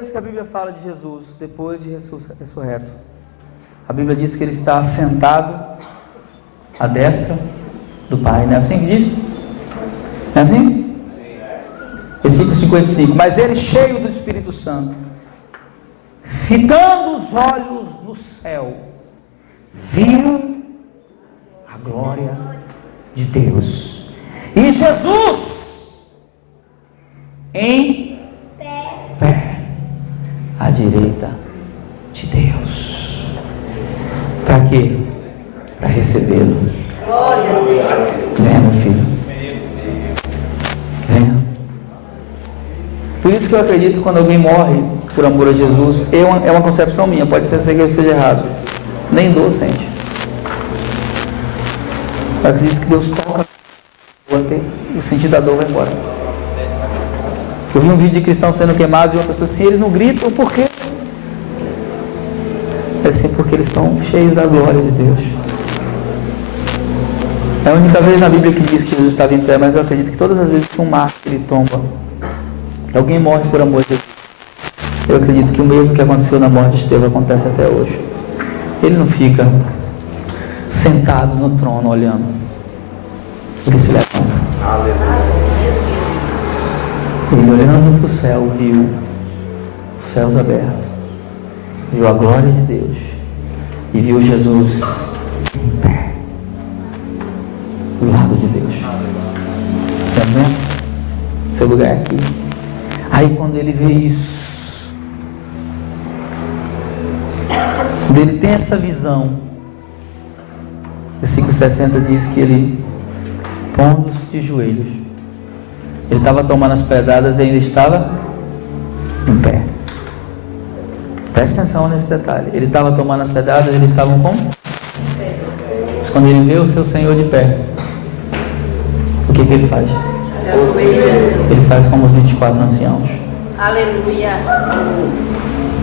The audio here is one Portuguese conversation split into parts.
vezes que a Bíblia fala de Jesus depois de ressurreto, a Bíblia diz que ele está sentado à destra do Pai. Não é assim que diz? Não é assim? Versículo 55. Mas ele, cheio do Espírito Santo, fitando os olhos no céu, viu a glória de Deus e Jesus em pé à direita de Deus. Para quê? Para recebê-lo. Venha, meu filho. Venha. Por isso que eu acredito, quando alguém morre por amor a Jesus, é uma concepção minha, pode ser que eu esteja errado, nem dor sente. Eu acredito que Deus toca e o sentido da dor vai embora. Eu vi um vídeo de cristãos sendo queimados e uma pessoa assim, eles não gritam, por quê? É assim, porque eles estão cheios da glória de Deus. É a única vez na Bíblia que diz que Jesus estava em pé, mas eu acredito que todas as vezes que um mártir ele tomba, alguém morre por amor de Deus, eu acredito que o mesmo que aconteceu na morte de Estevão acontece até hoje. Ele não fica sentado no trono olhando, ele se levanta. Ele, olhando para o céu, viu os céus abertos, viu a glória de Deus e viu Jesus em pé do lado de Deus. Está vendo? Seu lugar é aqui. Aí quando ele vê isso, quando ele tem essa visão, versículo 60 diz que ele, pondo-se de joelhos, ele estava tomando as pedradas e ainda estava em pé. Preste atenção nesse detalhe. Ele estava tomando as pedradas, eles estavam como? Mas quando ele vê o seu Senhor de pé, o que ele faz? Ele faz como os 24 anciãos. Aleluia.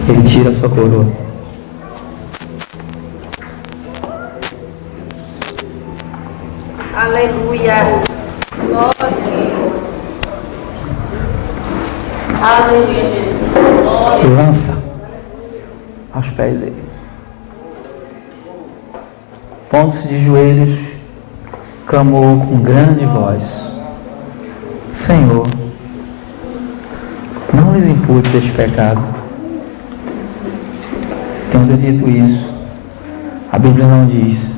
Ele tira a sua coroa. Aleluia. Glória a Deus. Aleluia, Jesus. Glória. E lança aos pés dele. Pondo-se de joelhos, clamou com grande voz: Senhor, não lhes impute este pecado. Tendo dito isso, a Bíblia não diz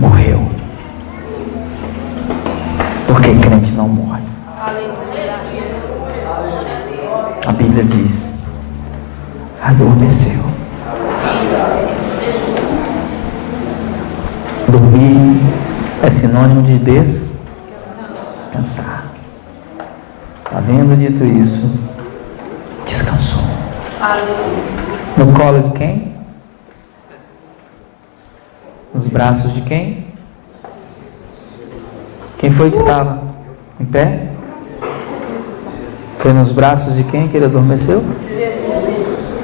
morreu, porque crente não morre. Aleluia. A Bíblia diz adormeceu. Dormir é sinônimo de descansar. Havendo dito isso, descansou. Aleluia. No colo de quem? Nos braços de quem? Quem foi que estava em pé? Foi nos braços de quem que ele adormeceu? Jesus.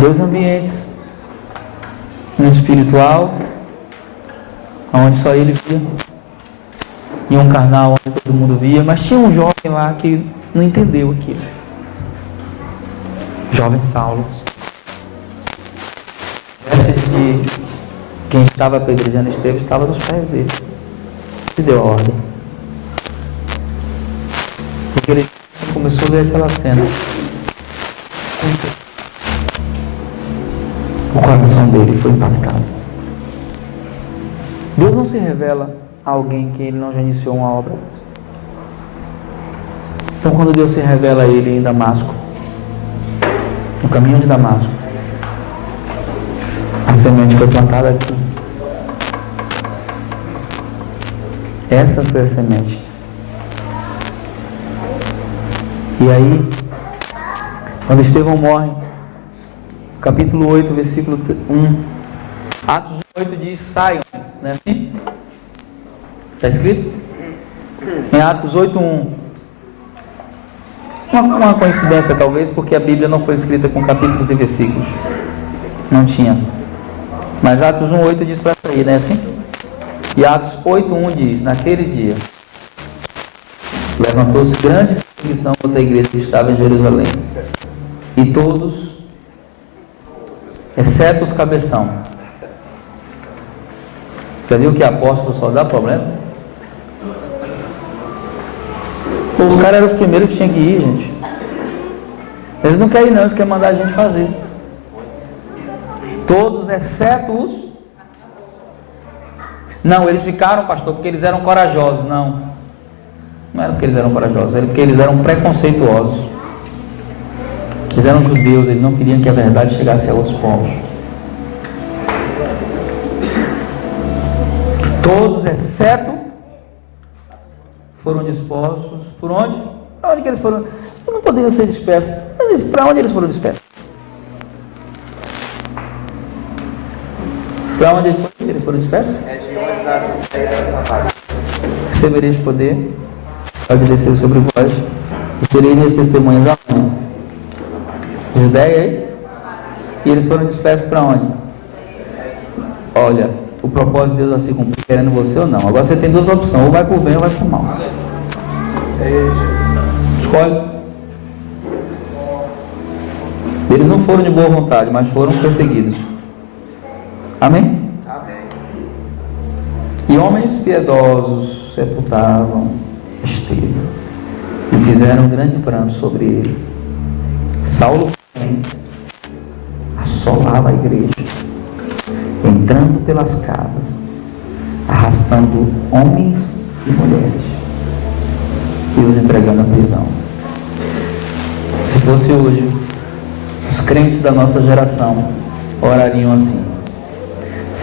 Dois ambientes. Um espiritual, onde só ele via, e um carnal onde todo mundo via, mas tinha um jovem lá que não entendeu aquilo. Jovem Saulo. Essa de quem estava apedrejando Estevão estava nos pés dele. Ele deu a ordem. Porque ele começou a ver aquela cena. O coração dele foi impactado. Deus não se revela a alguém que ele não já iniciou uma obra. Então, quando Deus se revela a ele em Damasco, no caminho de Damasco, a semente foi plantada aqui. Essa foi a semente. E aí, quando Estevão morre, capítulo 8, versículo 1, Atos 8 diz: saiam, não é assim? Está escrito? Em Atos 8, 1. Uma coincidência talvez, porque a Bíblia não foi escrita com capítulos e versículos. Não tinha. Mas Atos 1, 8 diz para sair, não é assim? E Atos 8, 1 diz: naquele dia levantou-se grande perseguição contra a igreja que estava em Jerusalém. E todos, exceto os cabeção. Você viu que apóstolo só dá problema? Pô, os caras eram os primeiros que tinham que ir, gente. Eles não querem não, eles querem mandar a gente fazer. Todos, exceto os... Não, eles ficaram, pastor, porque eles eram corajosos. Não era porque eles eram corajosos, era porque eles eram preconceituosos. Eles eram judeus, eles não queriam que a verdade chegasse a outros povos. Todos, exceto, foram dispostos. Por onde? Para onde que eles foram? Eles não poderiam ser dispersos. Mas para onde eles foram dispersos? Para onde eles foram dispersos? Recebereis poder, pode descer sobre vós, e sereis minhas testemunhas aonde? Judeia, e eles foram dispersos para onde? Olha, o propósito de Deus vai se cumprir querendo você ou não. Agora você tem duas opções, ou vai por bem ou vai por mal. Escolhe. Eles não foram de boa vontade, mas foram perseguidos. Amém? Amém. E homens piedosos sepultavam Estevão e fizeram um grande pranto sobre ele. Saulo, porém, assolava a igreja, entrando pelas casas, arrastando homens e mulheres e os entregando à prisão. Se fosse hoje, os crentes da nossa geração orariam assim: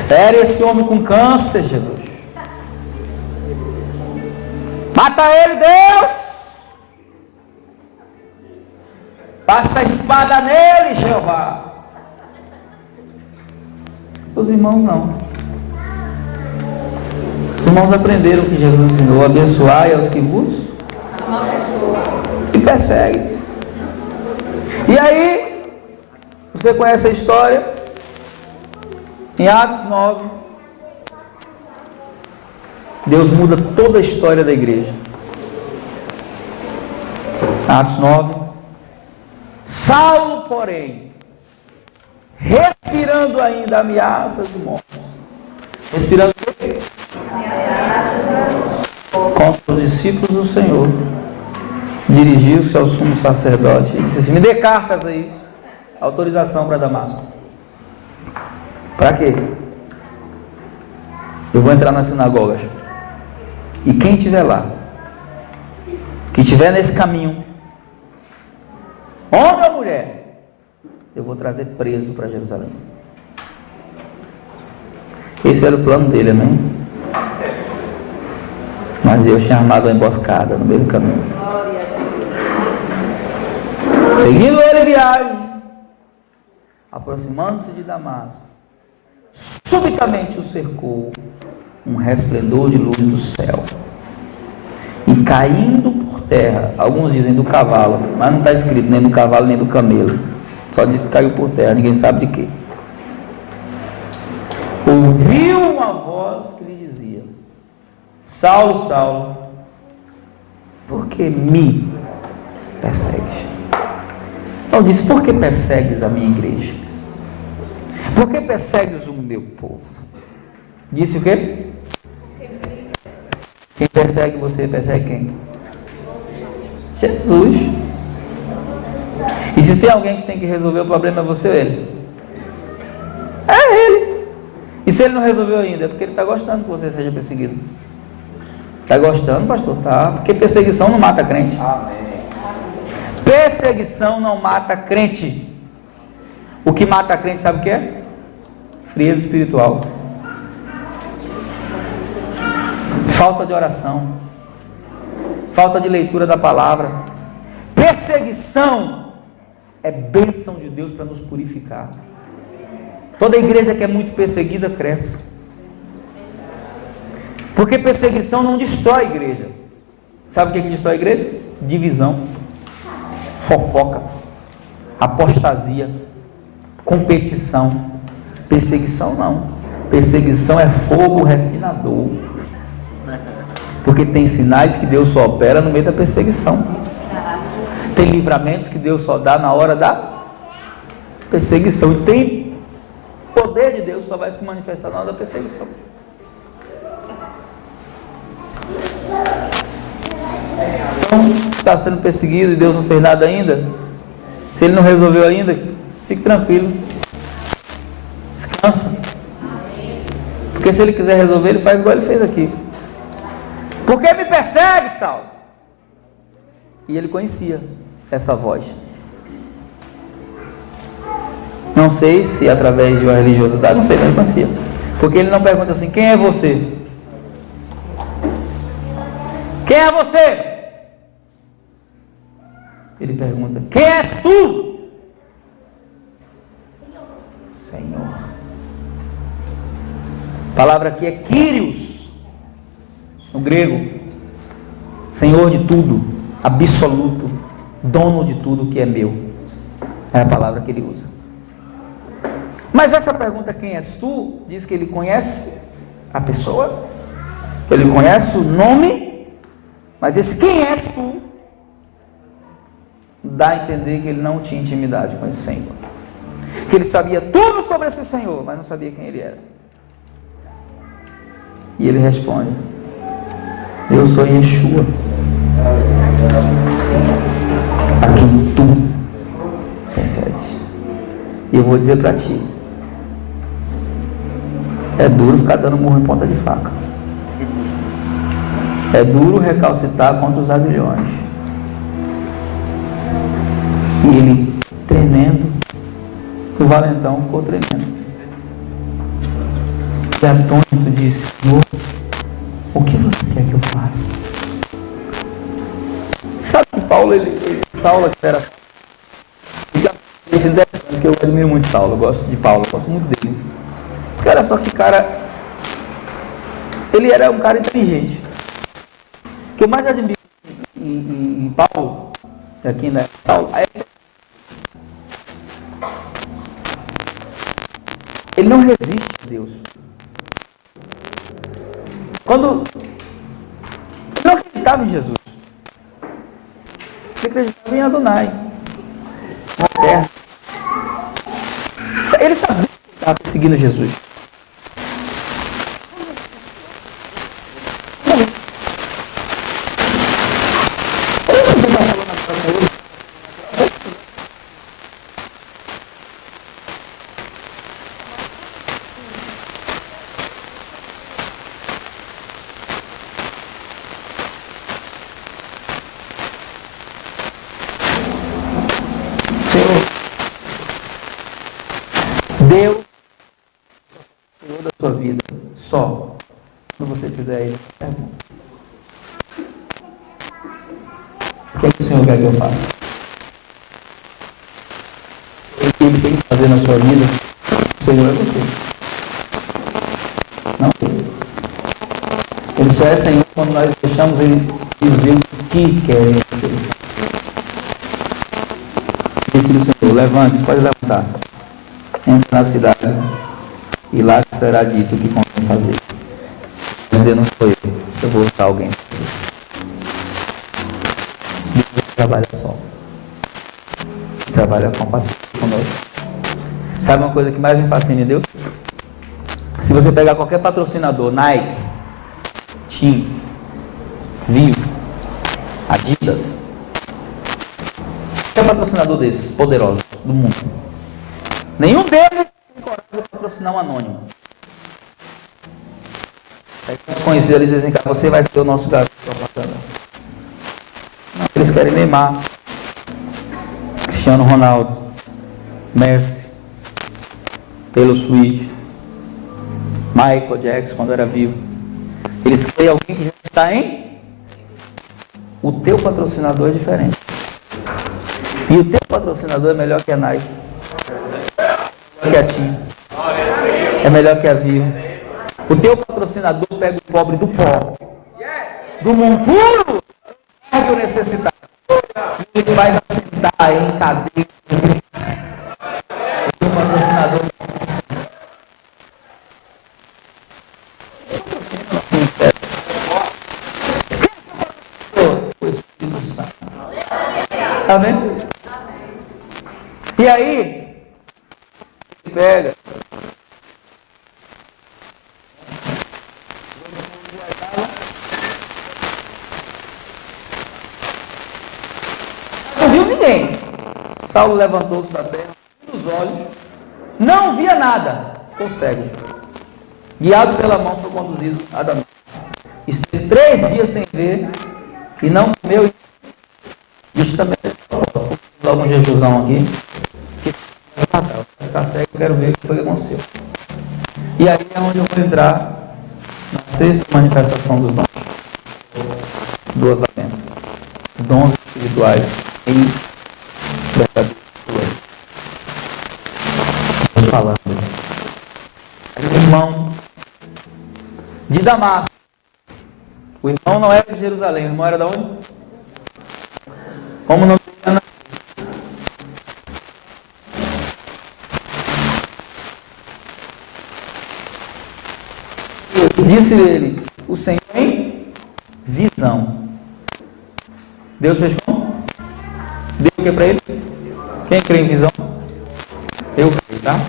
fere esse homem com câncer, Jesus. Mata ele, Deus. Passa a espada nele, Jeová. Os irmãos não. Os irmãos aprenderam o que Jesus ensinou: abençoai aos que vos e perseguem. E aí, você conhece a história? Em Atos 9, Deus muda toda a história da igreja. Atos 9. Saulo, porém, respirando ainda ameaças de morte. Respirando o quê? Contra os discípulos do Senhor, dirigiu-se ao sumo sacerdote e disse assim: me dê cartas aí, autorização para Damasco. Para quê? Eu vou entrar nas sinagogas, e quem estiver lá, que estiver nesse caminho, homem ou mulher, eu vou trazer preso para Jerusalém. Esse era o plano dele, amém? Mas Deus tinha armado uma emboscada no meio do caminho. Seguindo ele viagem, aproximando-se de Damasco, subitamente o cercou um resplendor de luz do céu, e caindo por terra, alguns dizem do cavalo, mas não está escrito nem do cavalo nem do camelo, só diz que caiu por terra, ninguém sabe de quê. Ouviu uma voz que lhe dizia: Saulo, Saulo, por que me persegues? Não disse: por que persegues a minha igreja? Por que persegues o meu povo? Disse o quê? Quem persegue você, persegue quem? Jesus. E se tem alguém que tem que resolver o problema, é você ou ele? É ele. E se ele não resolveu ainda, é porque ele está gostando que você seja perseguido. Está gostando, pastor? Tá. Porque perseguição não mata crente. Amém. Perseguição não mata crente. O que mata crente, sabe o que é? Frieza espiritual. Falta de oração. Falta de leitura da palavra. Perseguição é bênção de Deus para nos purificar. Toda igreja que é muito perseguida cresce. Porque perseguição não destrói a igreja. Sabe o que destrói a igreja? Divisão, fofoca, apostasia, competição. Perseguição não. Perseguição é fogo refinador. Porque tem sinais que Deus só opera no meio da perseguição. Tem livramentos que Deus só dá na hora da perseguição. E tem poder de Deus, só vai se manifestar na hora da perseguição. Então, se está sendo perseguido e Deus não fez nada ainda, se Ele não resolveu ainda, fique tranquilo. Descansa. Porque se Ele quiser resolver, Ele faz igual Ele fez aqui. Por que me persegue, Saulo? E ele conhecia essa voz. Não sei se através de uma religiosidade, não sei, mas ele conhecia. Porque ele não pergunta assim: quem é você? Quem é você? Ele pergunta: quem és tu? Senhor. A palavra aqui é Kyrios, no grego. Senhor de tudo, absoluto, dono de tudo que é meu. É a palavra que ele usa. Mas essa pergunta, quem és tu, diz que ele conhece a pessoa, ele conhece o nome, mas esse quem és tu dá a entender que ele não tinha intimidade com esse Senhor, que ele sabia tudo sobre esse Senhor, mas não sabia quem ele era. E ele responde: eu sou Yeshua, a quem tu persegues. E eu vou dizer para ti, é duro ficar dando murro em ponta de faca. É duro recalcitar contra os aguilhões. E ele, tremendo, o valentão ficou tremendo. E atônito disse: Senhor, o que você quer que eu faça? Sabe que Paulo, Saulo que era interessante, que eu admiro muito Saulo, eu gosto de Paulo, eu gosto muito dele. Porque olha só que cara, ele era um cara inteligente. O que eu mais admiro em Paulo, aqui na Saulo, ele não resiste a Deus. Quando ele não acreditava em Jesus, ele acreditava em Adonai, na terra. Ele sabia que estava perseguindo Jesus. Deus, Senhor da sua vida, só quando você fizer isso. O que é que o Senhor quer que eu faça? O que Ele tem que fazer na sua vida, o Senhor é você. Não Ele. Ele só é Senhor quando nós deixamos Ele dizer o que queremos que Ele faça. Disse o Senhor: levante-se, pode levantar. Entra na cidade e lá será dito o que convém fazer. Dizer: não sou eu vou usar alguém. Deus trabalha só. Trabalha com paciência conosco. Sabe uma coisa que mais me fascina em Deus? Se você pegar qualquer patrocinador, Nike, Tim, Vivo, Adidas, qualquer patrocinador desses poderosos do mundo, nenhum deles tem coragem de patrocinar um anônimo. Aí os conhecidos, eles dizem: cara, você vai ser o nosso garoto propaganda. Não, eles querem Neymar, Cristiano Ronaldo, Messi, Taylor Swift, Michael Jackson quando era vivo. Eles querem alguém que já está em... O teu patrocinador é diferente. E o teu patrocinador é melhor que a Nike, que a TIM, é melhor que a Vivo. O teu patrocinador pega o pobre do pobre, do monturo, do necessitado, e faz assentar em cadeia. O teu patrocinador o Espírito Santo. Tá vendo? E aí pega. Não viu ninguém. Saulo levantou-se da terra, os olhos, não via nada, ficou cego. Guiado pela mão, foi conduzido a Damasco. Esteve 3 dias sem ver e não comeu. Isso também é logo um jejuzão aqui. Ficar cego, quero ver o que foi que aconteceu. E aí é onde eu vou entrar na 6ª manifestação dos dons do avivamento. Dons espirituais em verdadeiro. Estou falando. Irmão de Damasco. O irmão não era de Jerusalém, o irmão era de onde? Como não era? Disse ele, o Senhor em visão. Deus fez como? Deu o que para ele? Quem crê em visão? Eu creio, tá?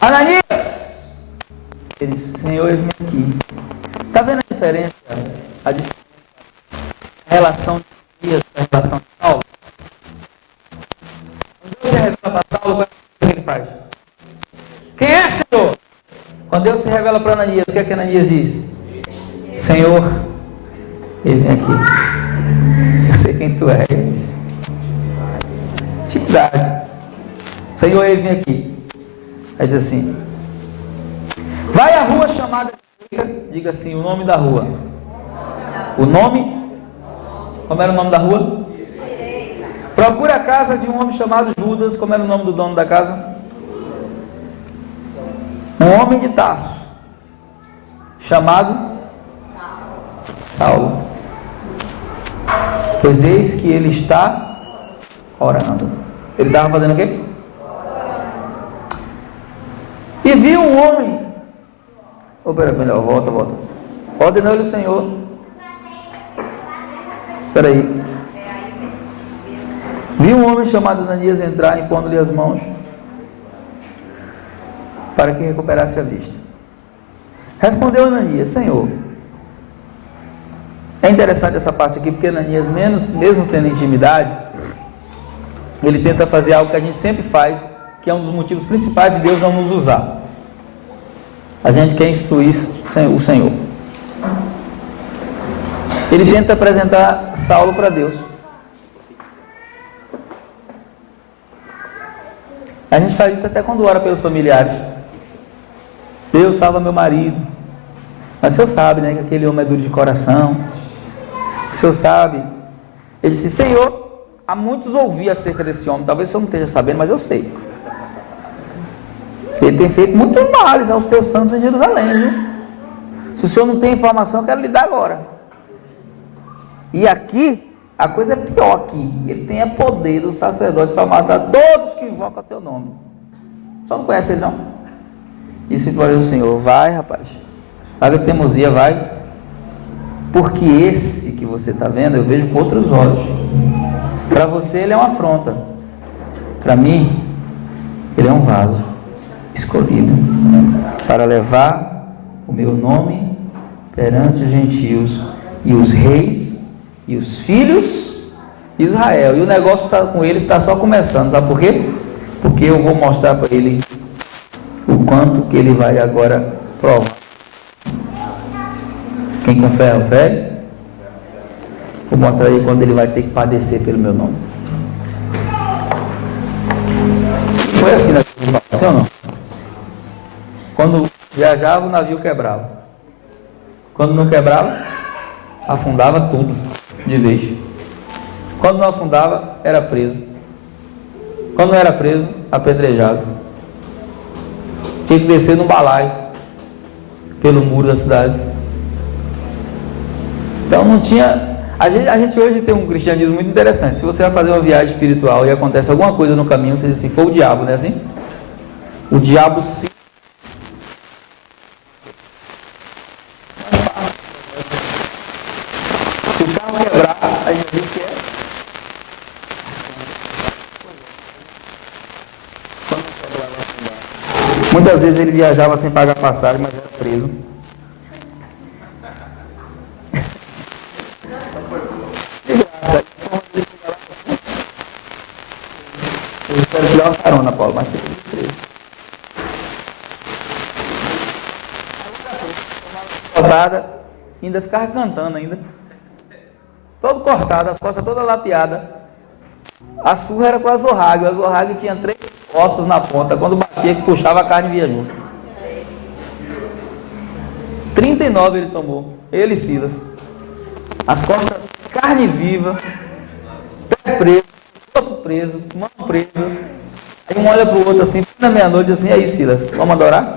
Ananias! Ele disse, Senhor, eis-me aqui. Está vendo a diferença? A relação de Ananias com a relação de Saulo? Quando Deus se revela para Saulo, qual é o que ele faz? Quem é, Senhor? Quando Deus se revela para Ananias, o que é que Ananias diz? Senhor, eis-me aqui. Eu sei quem tu és. Intimidade. Senhor, eis-me aqui. Aí diz assim: vai à rua chamada, diga assim, o nome da rua. O nome? Como era o nome da rua? Procura a casa de um homem chamado Judas. Como era o nome do dono da casa? Um homem de Tarso, chamado Saulo. Pois eis que ele está orando. Ele estava fazendo o quê? E viu um homem. Peraí, melhor, volta. Ordenou-lhe o Senhor. Peraí. Viu um homem chamado Ananias entrar, impondo-lhe as mãos, para que recuperasse a vista. Respondeu Ananias: Senhor. É interessante essa parte aqui, porque Ananias, mesmo tendo intimidade, ele tenta fazer algo que a gente sempre faz, que é um dos motivos principais de Deus não nos usar. A gente quer instruir o Senhor. Ele tenta apresentar Saulo para Deus. A gente faz isso até quando ora pelos familiares. Deus, salva meu marido. Mas o Senhor sabe, né, que aquele homem é duro de coração. O Senhor sabe. Ele disse: Senhor, há muitos ouvi acerca desse homem. Talvez o Senhor não esteja sabendo, mas eu sei. Ele tem feito muitos males aos teus santos em Jerusalém, viu? Se o Senhor não tem informação, eu quero lhe dar agora. E aqui, a coisa é pior aqui. Ele tem poder do sacerdote para matar todos que invocam teu nome. Só não conhece ele, não? Isso glória do Senhor. Vai, rapaz. Paga a teimosia, vai. Porque esse que você está vendo, eu vejo com outros olhos. Para você ele é uma afronta. Para mim, ele é um vaso escolhido para levar o meu nome perante os gentios e os reis e os filhos de Israel. E o negócio com ele está só começando. Sabe por quê? Porque eu vou mostrar para ele o quanto que ele vai agora provar. Quem com fé é fé. Vou mostrar aí quando ele vai ter que padecer pelo meu nome. Foi assim, né? Sim ou não? Quando viajava, o navio quebrava. Quando não quebrava, afundava tudo de vez. Quando não afundava, era preso. Quando não era preso, apedrejado. Tinha que descer no balaio pelo muro da cidade. Então não tinha. A gente hoje tem um cristianismo muito interessante. Se você vai fazer uma viagem espiritual e acontece alguma coisa no caminho, você diz assim: foi o diabo, não é assim? O diabo se. Se o carro quebrar, a gente diz que é. Muitas vezes ele viajava sem pagar passagem, mas era preso. De graça. Eu espero te dar uma carona, Paulo, mas você tem que preso. Cortada, ainda ficava cantando ainda. Todo cortado, as costas todas lapeadas. A surra era com a Zorrague. A Zorrague tinha 3 ossos na ponta. Quando batia, que puxava, a carne via junto. 39 ele tomou. Ele e Silas. As costas, carne viva, pé preso, osso preso, mão presa. Aí um olha para o outro assim, na meia-noite, assim, aí Silas, vamos adorar?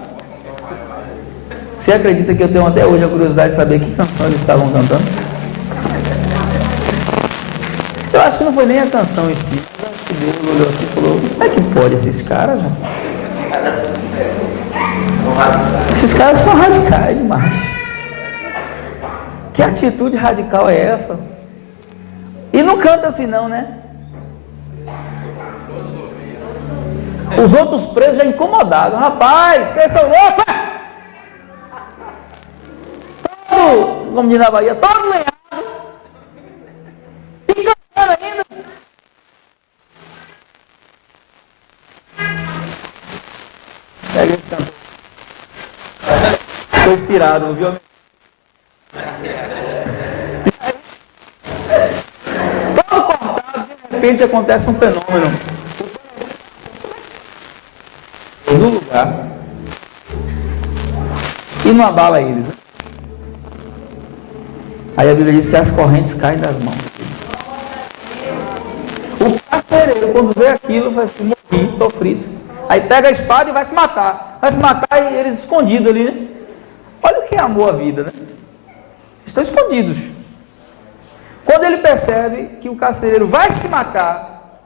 Você acredita que eu tenho até hoje a curiosidade de saber que canção eles estavam cantando? Eu acho que não foi nem a canção em si, mas acho que Deus olhou assim e falou: como é que pode esses caras, já? Esses caras são radicais demais. Que atitude radical é essa? E não canta assim não, né? Os outros presos já incomodados. Rapaz, vocês são loucos! Todo, como diz na Bahia, todo lenhado. E cantando ainda. Pega esse cantor. Ficou inspirado, viu? Todo cortado, de repente acontece um fenômeno. No lugar. E não abala eles, né? Aí a Bíblia diz que as correntes caem das mãos. O carcereiro, quando vê aquilo, vai assim: morri, estou frito. Aí pega a espada e vai se matar. Vai se matar e eles escondidos ali, né? Olha o que é amor à vida, né? Estão escondidos. Quando ele percebe que o carcereiro vai se matar,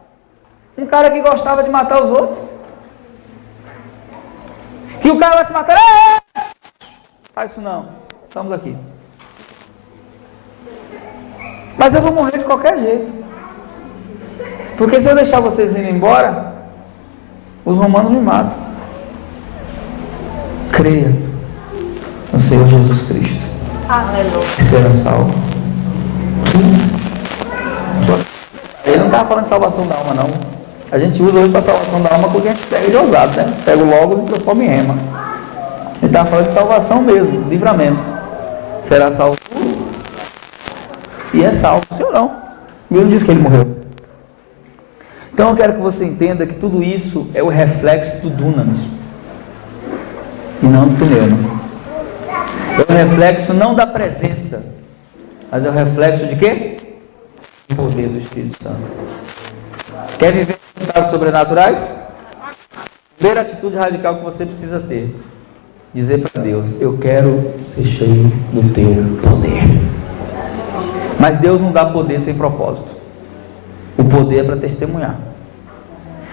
um cara que gostava de matar os outros, que o cara vai se matar, faz isso não, estamos aqui. Mas eu vou morrer de qualquer jeito, porque se eu deixar vocês irem embora, os romanos me matam. Creia no Senhor Jesus Cristo. Aleluia. E será salvo. Ele não estava falando de salvação da alma, não. A gente usa hoje para salvação da alma porque a gente pega de ousado, né? Pega o logos e transforma em rema. Ele estava falando de salvação mesmo, livramento. Será salvo e é salvo. O Senhor não. O Bíblia diz que ele morreu. Então eu quero que você entenda que tudo isso é o reflexo do Dunamis e não do pneuma. É o reflexo não da presença, mas é o reflexo de quê? Do poder do Espírito Santo. Quer viver resultados sobrenaturais? Primeira atitude radical que você precisa ter: dizer para Deus: eu quero ser cheio do teu poder. Mas Deus não dá poder sem propósito. O poder é para testemunhar.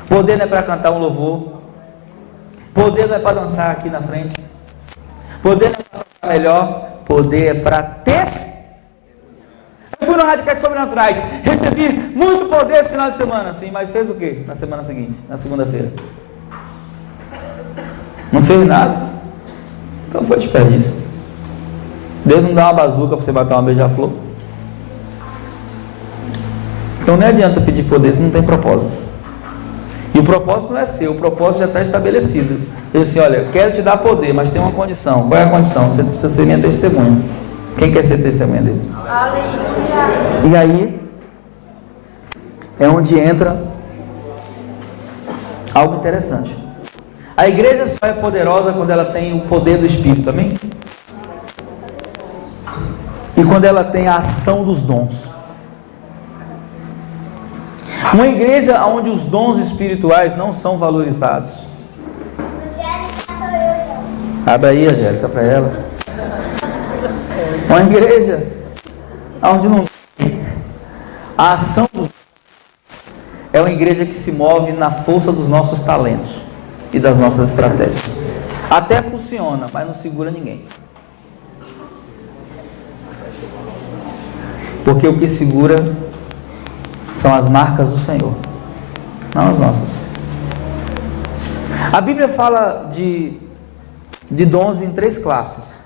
Poder não é para cantar um louvor. Poder não é para dançar aqui na frente. Poder não é para cantar melhor. Poder é para testemunhar. Eu fui no Radicais Sobrenaturais, recebi muito poder esse final de semana, sim, mas fez o quê? Na semana seguinte, na segunda-feira? Não fez nada. Então foi desperdício. Deus não dá uma bazuca para você bater uma beija-flor. Então não adianta pedir poder se não tem propósito. E o propósito não é seu, o propósito já está estabelecido. Ele disse assim: olha, eu quero te dar poder, mas tem uma condição. Qual é a condição? Você precisa ser minha testemunha. Quem quer ser testemunha dele? Aleluia. E aí é onde entra algo interessante. A igreja só é poderosa quando ela tem o poder do Espírito, amém? E quando ela tem a ação dos dons. Uma igreja onde os dons espirituais não são valorizados. Abre aí, Angélica, para ela. Uma igreja onde não tem a ação dos dons. É uma igreja que se move na força dos nossos talentos e das nossas estratégias. Até funciona, mas não segura ninguém. Porque o que segura são as marcas do Senhor, não as nossas. A Bíblia fala de dons em 3 classes.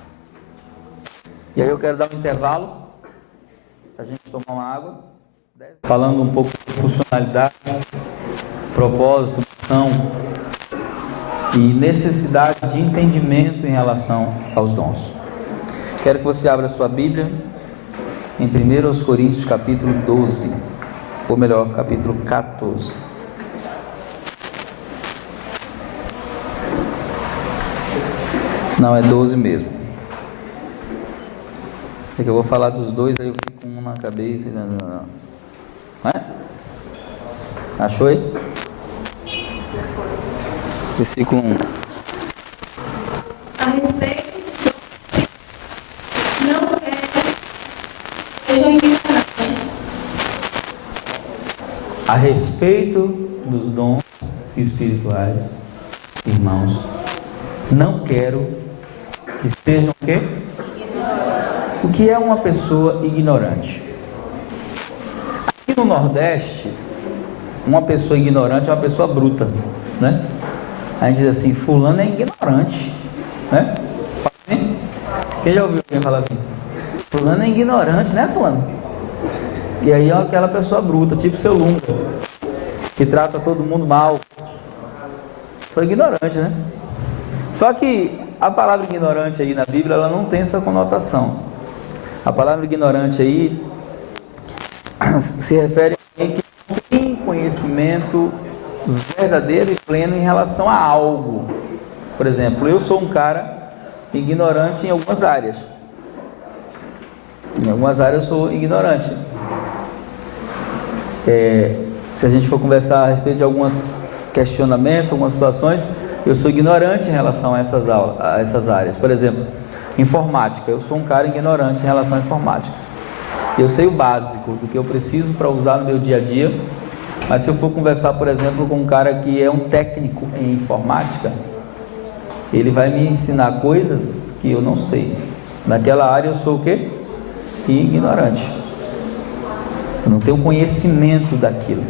E aí eu quero dar um intervalo para a gente tomar uma água, falando um pouco de funcionalidade, propósito, missão e necessidade de entendimento em relação aos dons. Quero que você abra sua Bíblia em 1 Coríntios capítulo 12, ou melhor, capítulo 14. Não, é 12 mesmo. É que eu vou falar dos dois, aí eu fico com um na cabeça. Não é? Achou aí? Versículo 1. A respeito, não quero que sejam ignorantes. A respeito dos dons espirituais, irmãos, não quero que sejam o quê? O que é uma pessoa ignorante? Aqui no Nordeste, uma pessoa ignorante é uma pessoa bruta, né? A gente diz assim, fulano é ignorante, né? Quem já ouviu alguém falar assim? Fulano é ignorante, né, fulano? E aí é aquela pessoa bruta, tipo seu Lunga, que trata todo mundo mal. Sou ignorante, né? Só que a palavra ignorante aí na Bíblia, ela não tem essa conotação. A palavra ignorante aí se refere a alguém que não tem conhecimento verdadeiro e pleno em relação a algo. Por exemplo, eu sou um cara ignorante em algumas áreas. Em algumas áreas eu sou ignorante. Se a gente for conversar a respeito de alguns questionamentos, algumas situações, eu sou ignorante em relação a essas áreas. Por exemplo, informática. Eu sou um cara ignorante em relação à informática. Eu sei o básico do que eu preciso para usar no meu dia a dia, mas se eu for conversar, por exemplo, com um cara que é um técnico em informática, ele vai me ensinar coisas que eu não sei. Naquela área eu sou o quê? Ignorante. Eu não tenho conhecimento daquilo.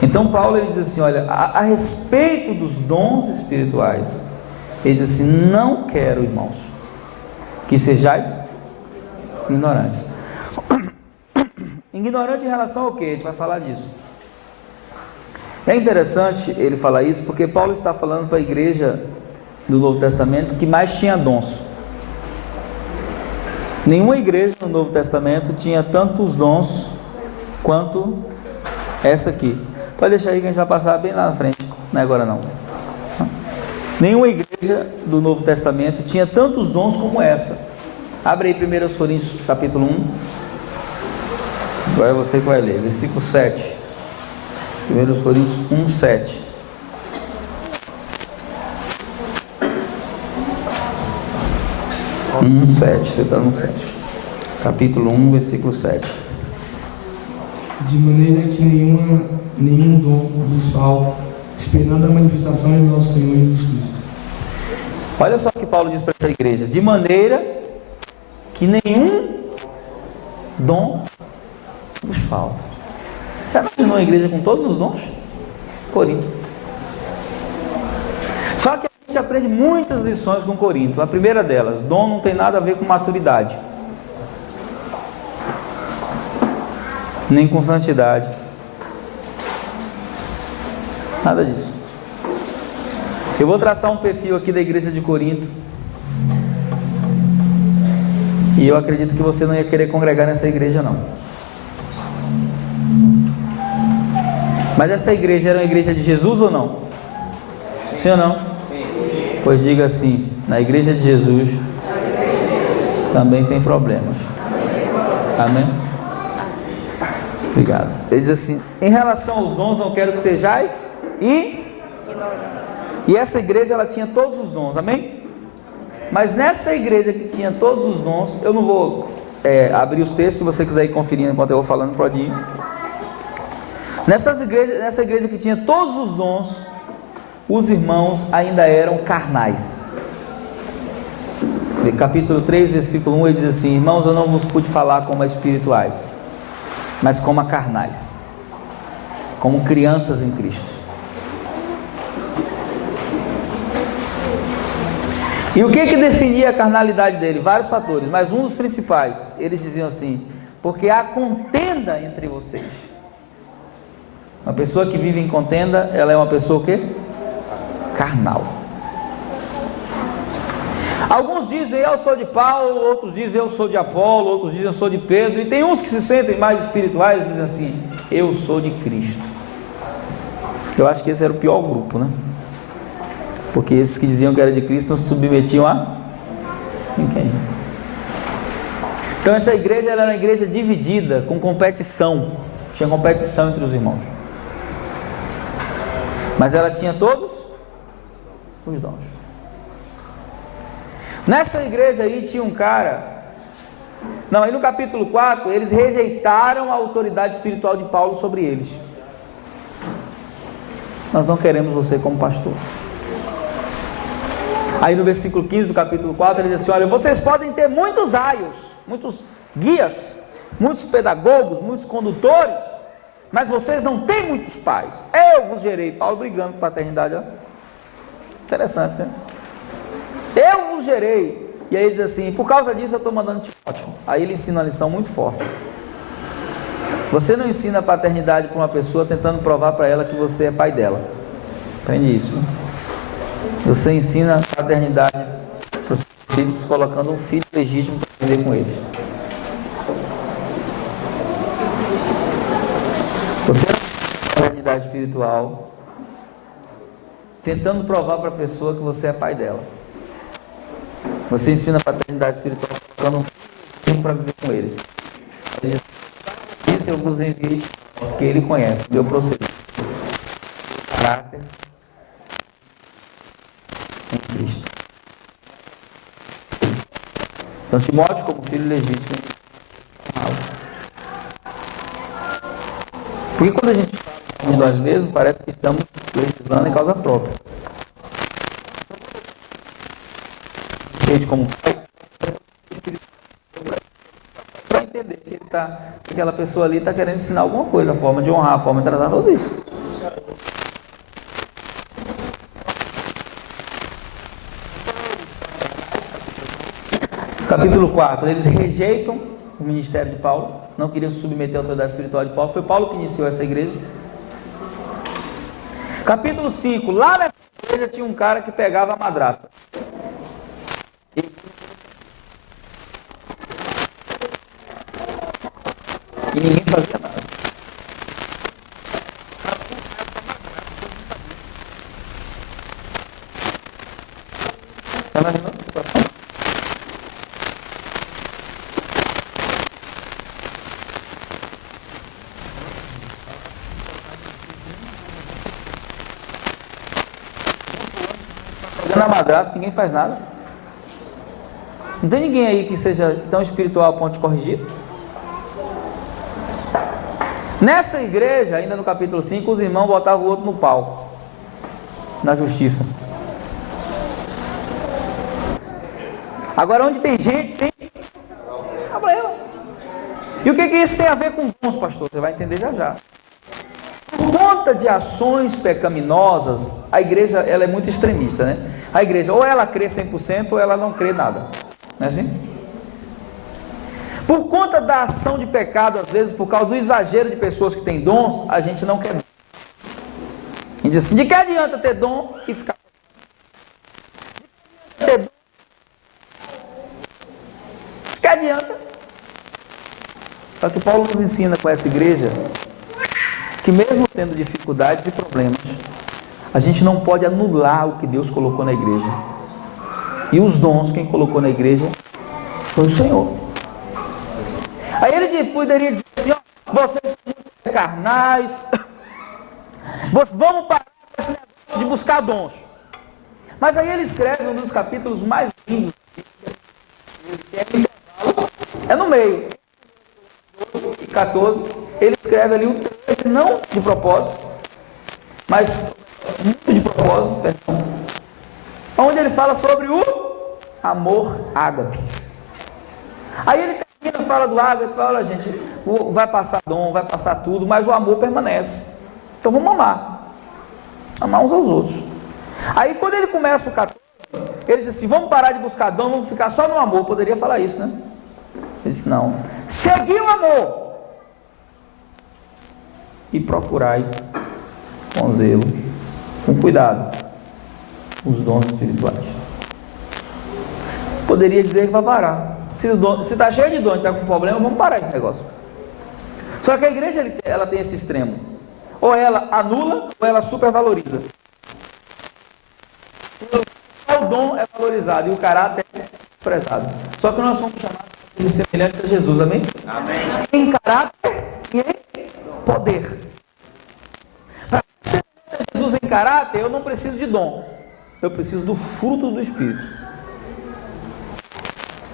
Então Paulo ele diz assim, olha, a respeito dos dons espirituais, ele diz assim, não quero, irmãos, que sejais ignorantes. Ignorante em relação ao que? A gente vai falar disso. É interessante ele falar isso, porque Paulo está falando para a igreja do Novo Testamento que mais tinha dons. Nenhuma igreja no Novo Testamento tinha tantos dons quanto essa aqui. Pode deixar aí que a gente vai passar bem lá na frente, não é agora não. Nenhuma igreja do Novo Testamento tinha tantos dons como essa. Abre aí 1 Coríntios capítulo 1. Agora é você que vai ler, versículo 7. 1 Coríntios 1, 7. Você está no 7. Capítulo 1, versículo 7. De maneira que nenhum dom vos falta, esperando a manifestação de nosso Senhor Jesus Cristo. Olha só o que Paulo diz para essa igreja: de maneira que nenhum dom vos falta. Já imaginou a igreja com todos os dons? Corinto. Só que a gente aprende muitas lições com Corinto. A primeira delas, dom não tem nada a ver com maturidade, nem com santidade. Nada disso. Eu vou traçar um perfil aqui da igreja de Corinto. E eu acredito que você não ia querer congregar nessa igreja não. Mas essa igreja era uma igreja de Jesus ou não? Sim ou não? Sim. Pois diga assim: na igreja de Jesus também tem problemas. Amém? Obrigado. Ele diz assim: em relação aos dons, não quero que sejais e essa igreja ela tinha todos os dons, amém? Mas nessa igreja que tinha todos os dons, eu não vou abrir os textos, se você quiser ir conferindo enquanto eu vou falando, pode ir. Nessa igreja que tinha todos os dons, os irmãos ainda eram carnais. Capítulo 3, versículo 1, ele diz assim: irmãos, eu não vos pude falar como a espirituais, mas como a carnais, como crianças em Cristo. E o que definia a carnalidade dele? Vários fatores, mas um dos principais, eles diziam assim: porque há contenda entre vocês. Uma pessoa que vive em contenda, ela é uma pessoa o quê? Carnal. Alguns dizem eu sou de Paulo, outros dizem eu sou de Apolo, outros dizem eu sou de Pedro, e tem uns que se sentem mais espirituais e dizem assim: eu sou de Cristo. Eu acho que esse era o pior grupo, né? Porque esses que diziam que era de Cristo não se submetiam a ninguém. Então essa igreja era uma igreja dividida, com competição. Tinha competição entre os irmãos. Mas ela tinha todos os dons. Nessa igreja aí tinha um cara... Não, aí no capítulo 4, eles rejeitaram a autoridade espiritual de Paulo sobre eles. Nós não queremos você como pastor. Aí no versículo 15 do capítulo 4, ele diz assim: olha, vocês podem ter muitos aios, muitos guias, muitos pedagogos, muitos condutores, mas vocês não têm muitos pais. Eu vos gerei. Paulo brigando com paternidade, ó. Interessante, né? Eu vos gerei. E aí ele diz assim: por causa disso eu estou mandando Timóteo. Aí ele ensina uma lição muito forte. Você não ensina a paternidade para uma pessoa tentando provar para ela que você é pai dela. Aprende isso. Você ensina a paternidade para os filhos colocando um filho legítimo para viver com eles. Você não ensina a paternidade espiritual tentando provar para a pessoa que você é pai dela. Você ensina a paternidade espiritual colocando um filho legítimo para viver com eles. Ele diz: isso eu vos enviei, porque ele conhece o meu procedimento, caráter em Cristo. Então Timóteo, como filho legítimo, porque quando a gente fala de nós mesmos, parece que estamos legislando em causa própria. Gente, como pai, para entender que aquela pessoa ali está querendo ensinar alguma coisa, a forma de honrar, a forma de tratar, tudo isso. Capítulo 4, eles rejeitam o ministério de Paulo, não queriam se submeter à autoridade espiritual de Paulo. Foi Paulo que iniciou essa igreja. Capítulo 5, lá nessa igreja tinha um cara que pegava a madrasta. E ninguém fazia nada. Está imaginando a situação? Na madrasta, ninguém faz nada. Não tem ninguém aí que seja tão espiritual a ponto de corrigir. Nessa igreja, ainda no capítulo 5, os irmãos botavam o outro no pau, na justiça. Agora, onde tem gente, tem problema. E o que isso tem a ver com dons, pastor? Você vai entender já já. Por conta de ações pecaminosas, a igreja ela é muito extremista, né? A igreja ou ela crê 100% ou ela não crê nada. Não é assim? Por conta da ação de pecado, às vezes, por causa do exagero de pessoas que têm dons, a gente não quer dom. E diz assim: de que adianta ter dom e ficar... ter dom? De que adianta? Só que Paulo nos ensina com essa igreja que mesmo tendo dificuldades e problemas, a gente não pode anular o que Deus colocou na igreja. E os dons, quem colocou na igreja foi o Senhor. Aí ele poderia dizer assim: ó, vocês são muito carnais, vamos parar com esse negócio de buscar dons. Mas aí ele escreve um dos capítulos mais lindos, que é no meio, 12 e 14, ele escreve ali um texto, não de propósito, mas muito de propósito, perdão, onde ele fala sobre o amor ágape. Aí ele termina, fala do ágape, fala: olha gente, vai passar dom, vai passar tudo, mas o amor permanece. Então vamos amar uns aos outros. Aí quando ele começa o 14, Ele disse assim: vamos parar de buscar dom, vamos ficar só no amor. Poderia falar isso, né? Ele disse: não. Seguir o amor e procurai com zelo, com cuidado, os dons espirituais. Poderia dizer que vai parar. Se está cheio de dom e está com problema, vamos parar esse negócio. Só que a igreja ela tem esse extremo. Ou ela anula, ou ela supervaloriza. O dom é valorizado e o caráter é desprezado. Só que nós somos chamados de semelhantes a Jesus, amém? Amém. Em caráter e em poder. Para ser semelhante a Jesus em caráter, eu não preciso de dom. Eu preciso do fruto do Espírito.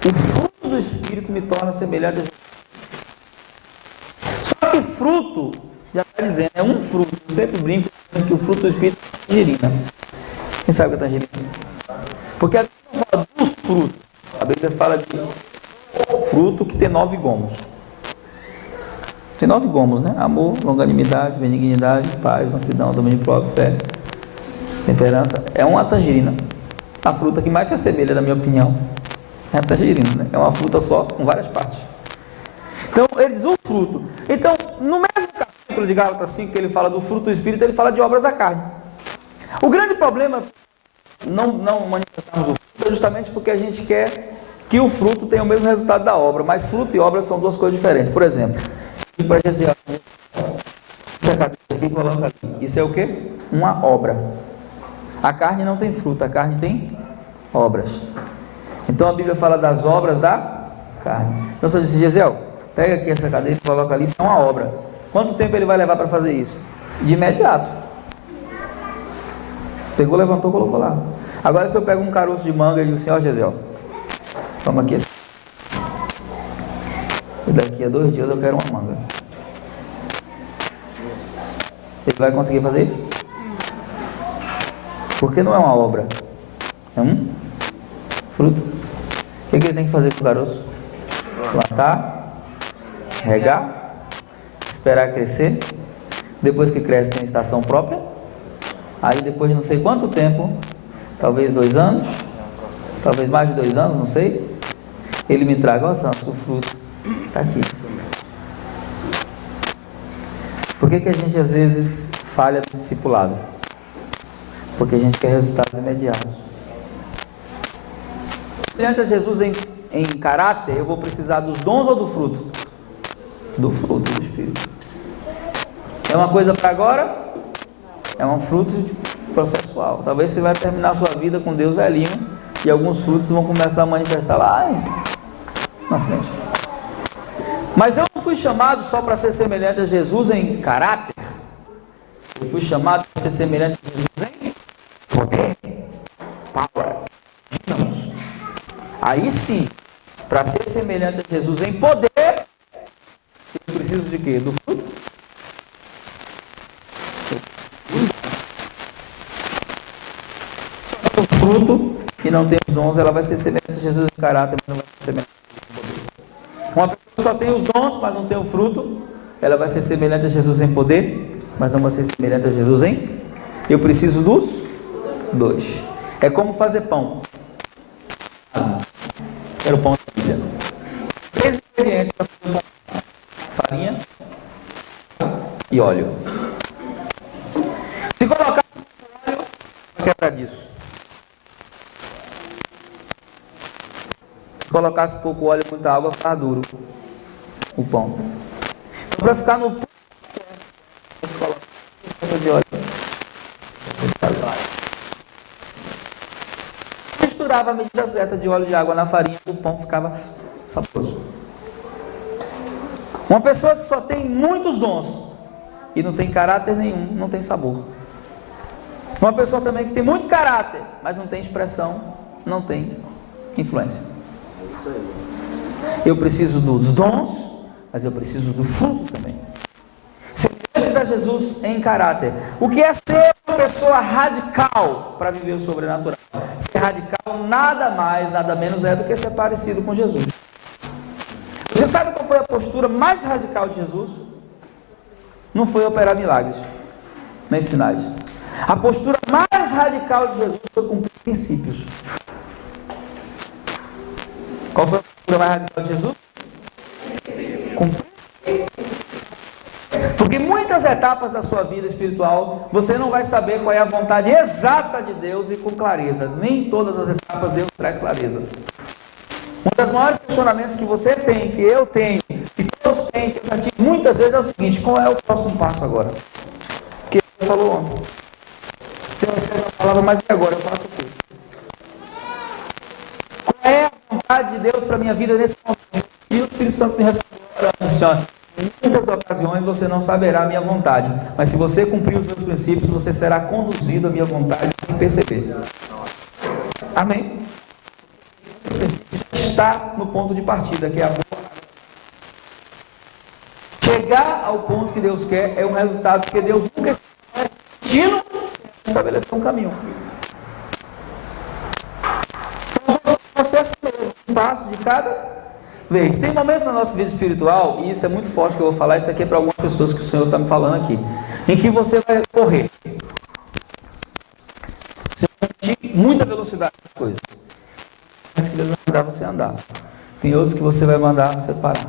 O fruto do Espírito me torna semelhante a Jesus. Só que fruto, já está dizendo, é um fruto. Eu sempre brinco que o fruto do Espírito é tangerina. Quem sabe o que é tangerina? Porque a Bíblia não fala dos frutos. A Bíblia fala de fruto que tem 9 gomos. Tem 9 gomos, né? Amor, longanimidade, benignidade, paz, mansidão, domínio próprio, fé, temperança. É uma tangerina. A fruta que mais se assemelha, na minha opinião, é a tangerina, né? É uma fruta só, com várias partes. Então, ele diz o fruto. Então, no mesmo capítulo de Gálatas 5, que ele fala do fruto do Espírito, ele fala de obras da carne. O grande problema não manifestarmos o fruto é justamente porque a gente quer que o fruto tenha o mesmo resultado da obra, mas fruto e obra são duas coisas diferentes. Por exemplo, se para dizer essa cadeira aqui, coloca aqui. Isso é o quê? Uma obra. A carne não tem fruto, a carne tem obras. Então a Bíblia fala das obras da carne. Então você disse: Gesiel, pega aqui essa cadeira e coloca ali, isso é uma obra. Quanto tempo ele vai levar para fazer isso? De imediato. Pegou, levantou, colocou lá. Agora se eu pego um caroço de manga e digo assim: ó, Gesiel, toma aqui. E daqui a 2 dias eu quero uma manga. Ele vai conseguir fazer isso? Porque não é uma obra, é um fruto. O que ele tem que fazer com o caroço? Plantar, regar, esperar crescer. Depois que cresce tem estação própria. Aí depois de não sei quanto tempo, talvez 2 anos, talvez mais de 2 anos, não sei, ele me traga: ó, Santos, o fruto está aqui. Por que a gente às vezes falha no discipulado? Porque a gente quer resultados imediatos. Diante de Jesus em caráter, eu vou precisar dos dons ou do fruto? Do fruto do Espírito. É uma coisa para agora? É um fruto processual. Talvez você vai terminar a sua vida com Deus velhinho e alguns frutos vão começar a manifestar lá na frente. Mas eu não fui chamado só para ser semelhante a Jesus em caráter. Eu fui chamado para ser semelhante a Jesus em poder, power. Aí sim, para ser semelhante a Jesus em poder, eu preciso de quê? Do fruto? O fruto e não tem os dons, ela vai ser semelhante a Jesus em caráter, mas não vai ser semelhante a Jesus em poder. Uma pessoa só tem os dons, mas não tem o fruto, ela vai ser semelhante a Jesus em poder, mas não vai ser semelhante a Jesus em... Eu preciso dos 2. É como fazer pão. Quero pão da Bíblia. 3 ingredientes para fazer pão: farinha e óleo. Se colocar óleo, vai quebrar disso. Se colocasse pouco óleo e muita água, ficar duro o pão. Então, para ficar no ponto certo, tem que colocar um pouco de óleo. Misturava a medida certa de óleo e de água na farinha, o pão ficava saboroso. Uma pessoa que só tem muitos dons e não tem caráter nenhum, não tem sabor. Uma pessoa também que tem muito caráter, mas não tem expressão, não tem influência. Eu preciso dos dons, mas eu preciso do fruto também. Semelhantes a Jesus em caráter. O que é ser uma pessoa radical para viver o sobrenatural? Ser radical nada mais, nada menos é do que ser parecido com Jesus. Você sabe qual foi a postura mais radical de Jesus? Não foi operar milagres, nem sinais. A postura mais radical de Jesus foi cumprir princípios. Qual foi a postura mais radical de Jesus? Cumprir. Porque muitas etapas da sua vida espiritual, você não vai saber qual é a vontade exata de Deus e com clareza. Nem todas as etapas Deus traz clareza. Um dos maiores questionamentos que você tem, que eu tenho, que todos têm, que eu já tive muitas vezes é o seguinte: qual é o próximo passo agora? Porque ele falou ontem. Você vai ser uma palavra, mas e agora? Eu faço o quê? Qual é a vontade de Deus para a minha vida nesse momento? E o Espírito Santo me respondeu, Senhor, em muitas ocasiões você não saberá a minha vontade, mas se você cumprir os meus princípios, você será conduzido à minha vontade sem perceber. Amém? O princípio está no ponto de partida, que é a boa. Chegar ao ponto que Deus quer é um resultado, porque Deus nunca está destino sem estabelecer um caminho. Então, você mesmo, um passo de cada vez. Tem momentos na nossa vida espiritual, e isso é muito forte que eu vou falar, isso aqui é para algumas pessoas que o Senhor está me falando aqui, em que você vai correr. Você vai sentir muita velocidade nas coisas. Mas que Deus vai mandar você andar. Tem outros que você vai mandar você parar.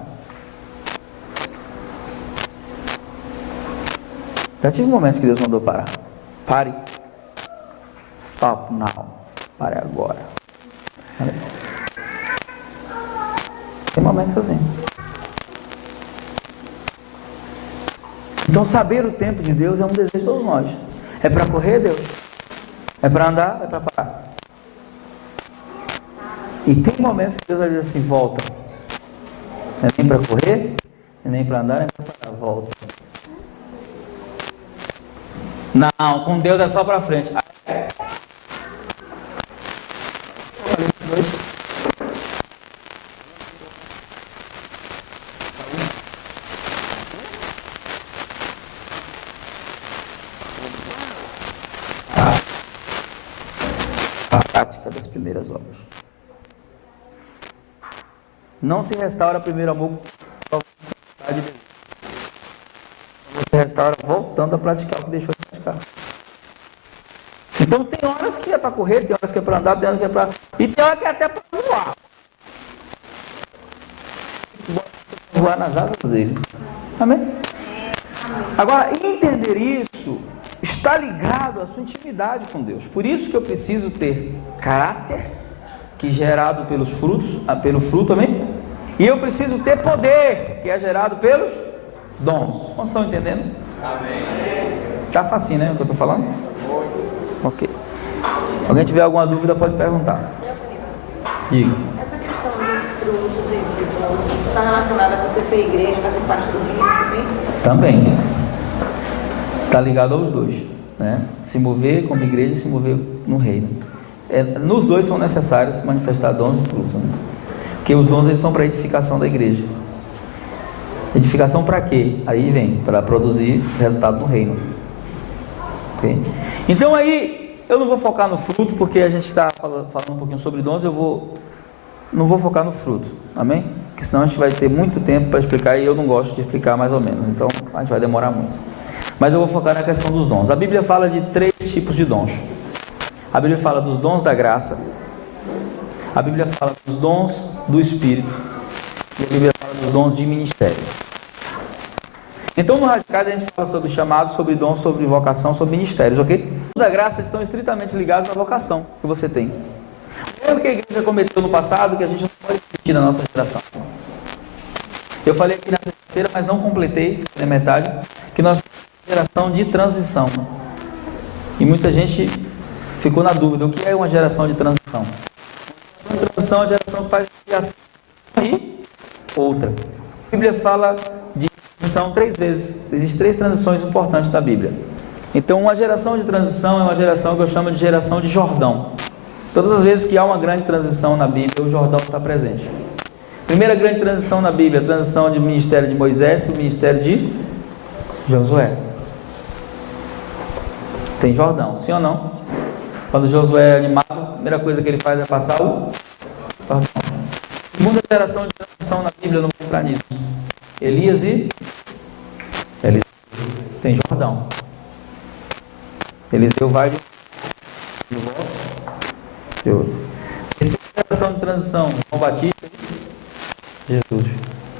Já tive momentos que Deus mandou parar. Pare. Stop now. Pare agora. Tem momentos assim. Então saber o tempo de Deus é um desejo de todos nós. É para correr, Deus? É para andar? É para parar? E tem momentos que Deus vai dizer assim: volta. Não é nem para correr, nem para andar, nem para parar. Volta. Não, com Deus é só para frente. A prática das primeiras obras. Não se restaura primeiro amor com a vontade de Deus. Você restaura voltando a praticar o que deixou de praticar. Então tem horas que é para correr, tem horas que é para andar, tem horas que é para... E tem horas que é até para voar. Voar nas asas dele. Amém? Agora, entender isso está ligado à sua intimidade com Deus. Por isso que eu preciso ter caráter, que é gerado pelos frutos, pelo fruto, amém? E eu preciso ter poder, que é gerado pelos dons. Não estão entendendo? Amém. Tá facinho, né, o que eu estou falando? Ok. Alguém tiver alguma dúvida pode perguntar. Diga. Essa questão dos frutos e dos dons está relacionada com você ser igreja, fazer parte do reino também? Também. Está ligado aos dois, né? Se mover como igreja e se mover no reino. Nos dois são necessários manifestar dons e frutos, né? Porque os dons eles são para edificação da igreja. Edificação para quê? Aí vem, para produzir resultado no reino. Okay? Então aí, eu não vou focar no fruto, porque a gente está falando um pouquinho sobre dons, não vou focar no fruto, amém? Porque senão a gente vai ter muito tempo para explicar, e eu não gosto de explicar mais ou menos, então a gente vai demorar muito. Mas eu vou focar na questão dos dons. A Bíblia fala de 3 tipos de dons. A Bíblia fala dos dons da graça, a Bíblia fala dos dons do Espírito, e a Bíblia fala dos dons de ministério. Então no Radicais a gente fala sobre chamado, sobre dons, sobre vocação, sobre ministérios, ok? Os dons da graça estão estritamente ligados à vocação que você tem. O erro que a igreja cometeu no passado, que a gente não pode repetir na nossa geração. Eu falei aqui na sexta-feira, mas não completei, fiquei na metade, que nós somos uma geração de transição. E muita gente ficou na dúvida, o que é uma geração de transição? Uma transição é a geração que faz criação e outra. A Bíblia fala de transição 3 vezes. Existem 3 transições importantes na Bíblia. Então uma geração de transição é uma geração que eu chamo de geração de Jordão. Todas as vezes que há uma grande transição na Bíblia, o Jordão está presente. Primeira grande transição na Bíblia, a transição do ministério de Moisés para o ministério de Josué. Tem Jordão, sim ou não? Quando Josué é animado, a primeira coisa que ele faz é passar o Jordão. Segunda geração de transição na Bíblia, não vou entrar nisso. Elias e Eliseu. Tem Jordão. Eliseu vai de volta. Terceira geração de transição? João Batista, Jesus.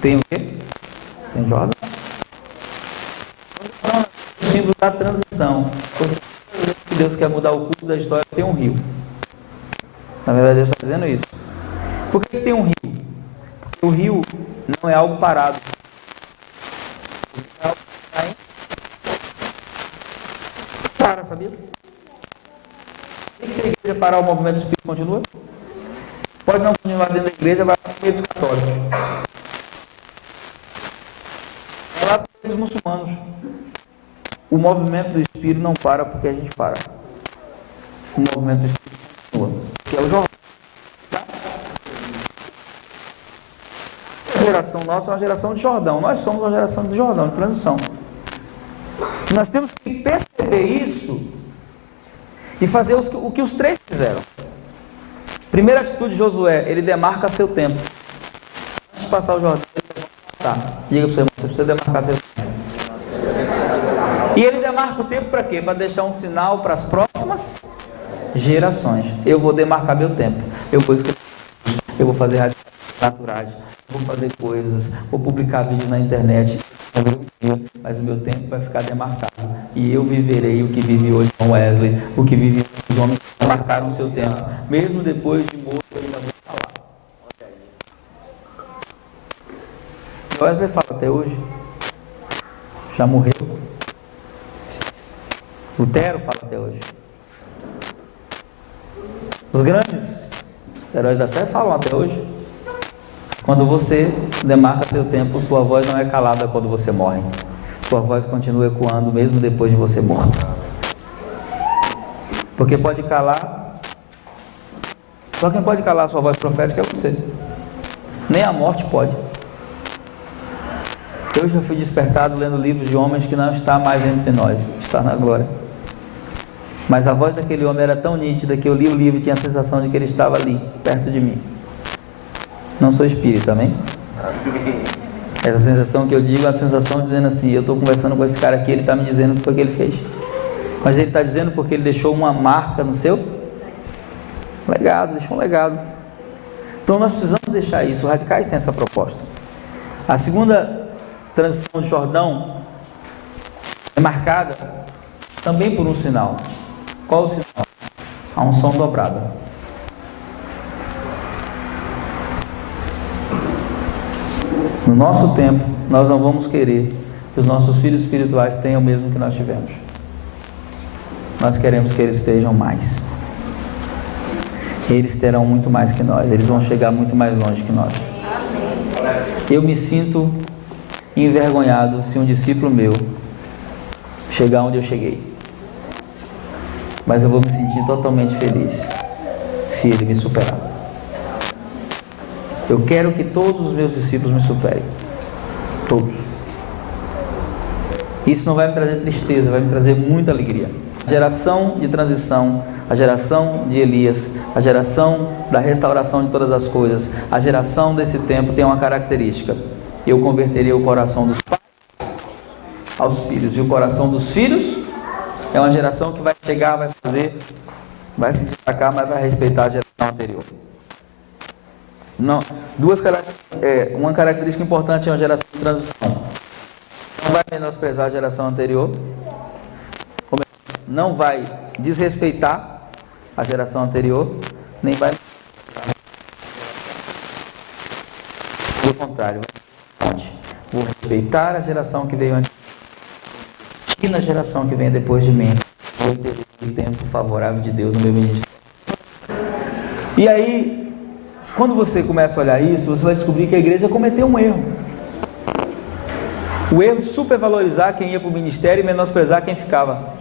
Tem o quê? Tem Jordão. Então, o símbolo da transição. Se Deus quer mudar o curso da história, tem um rio. Na verdade, Deus está dizendo isso. Por que tem um rio? Porque o rio não é algo parado. É algo que está em... Para, sabia? Tem que ser a igreja parar, o movimento do Espírito continua? Pode não continuar dentro da igreja, vai para o meio dos católicos. Vai lá para os muçulmanos. O movimento do Espírito não para porque a gente para. O movimento do Espírito continua. Que é o Jordão. A geração nossa é uma geração de Jordão. Nós somos uma geração de Jordão, de transição. Nós temos que perceber isso e fazer o que os três fizeram. Primeira atitude de Josué, ele demarca seu tempo. Antes de passar o Jordão, ele vai voltar. Diga para o seu irmão, você precisa demarcar seu tempo. E ele demarca o tempo para quê? Para deixar um sinal para as próximas gerações. Eu vou demarcar meu tempo. Eu vou fazer rádio naturais, vou fazer coisas, vou publicar vídeo na internet, mas o meu tempo vai ficar demarcado. E eu viverei o que vive hoje com Wesley, o que vive os homens que marcaram o seu tempo. Mesmo depois de morto, eu ainda vou falar. Wesley fala até hoje. Já morreu. Lutero fala até hoje. Os grandes heróis da fé falam até hoje. Quando você demarca seu tempo, sua voz não é calada quando você morre. Sua voz continua ecoando mesmo depois de você morto. Porque pode calar. Só quem pode calar a sua voz profética é você. Nem a morte pode. Eu já fui despertado lendo livros de homens que não está mais entre nós, está na glória. Mas a voz daquele homem era tão nítida que eu li o livro e tinha a sensação de que ele estava ali, perto de mim. Não sou espírita, amém? Essa sensação que eu digo é a sensação dizendo assim, eu estou conversando com esse cara aqui, ele está me dizendo o que foi que ele fez. Mas ele está dizendo porque ele deixou uma marca no seu legado, deixou um legado. Então nós precisamos deixar isso, os radicais têm essa proposta. A segunda transição de Jordão é marcada também por um sinal. Qual o sinal? A unção dobrada. No nosso tempo, nós não vamos querer que os nossos filhos espirituais tenham o mesmo que nós tivemos. Nós queremos que eles tenham mais. Eles terão muito mais que nós. Eles vão chegar muito mais longe que nós. Eu me sinto envergonhado se um discípulo meu chegar onde eu cheguei. Mas eu vou me sentir totalmente feliz se ele me superar. Eu quero que todos os meus discípulos me superem. Todos. Isso não vai me trazer tristeza, vai me trazer muita alegria. A geração de transição, a geração de Elias, a geração da restauração de todas as coisas, a geração desse tempo tem uma característica. Eu converterei o coração dos pais aos filhos. E o coração dos filhos é uma geração que vai chegar, vai fazer, vai se destacar, mas vai respeitar a geração anterior. Não, uma característica importante é uma geração de transição. Não vai menosprezar a geração anterior, não vai desrespeitar a geração anterior, nem vai... Pelo contrário, vou respeitar a geração que veio antes e na geração que vem depois de mim, vou ter o tempo favorável de Deus no meu ministério. E aí, quando você começa a olhar isso, você vai descobrir que a igreja cometeu um erro. O erro de supervalorizar quem ia para o ministério e menosprezar quem ficava.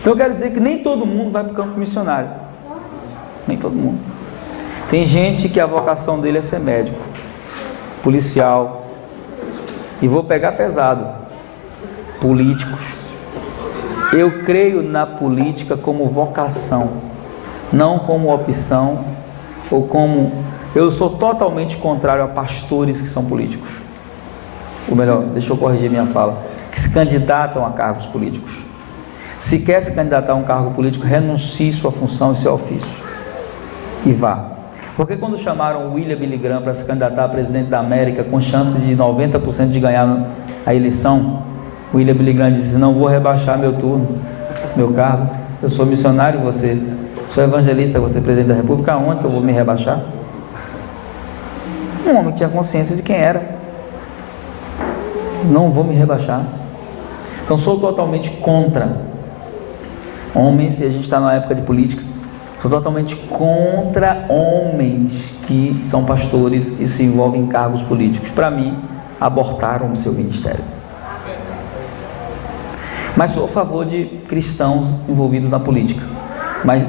Então eu quero dizer que nem todo mundo vai para o campo missionário. Nem todo mundo. Tem gente que a vocação dele é ser médico, policial, e vou pegar pesado, políticos. Eu creio na política como vocação, não como opção, ou como... Eu sou totalmente contrário a pastores que são políticos. Ou melhor, deixa eu corrigir minha fala, que se candidatam a cargos políticos. Se quer se candidatar a um cargo político, renuncie sua função e seu ofício. e vá. Porque quando chamaram o William Billy Graham para se candidatar a presidente da América com chance de 90% de ganhar a eleição, o William Billy Graham disse: não vou rebaixar meu turno, meu cargo, eu sou missionário, você sou evangelista, você presidente da República, aonde que eu vou me rebaixar? Um homem que tinha consciência de quem era. Não vou me rebaixar. Então sou totalmente contra homens, e a gente está numa época de política, sou totalmente contra homens que são pastores e se envolvem em cargos políticos. Para mim, abortaram o seu ministério. Mas sou a favor de cristãos envolvidos na política, mas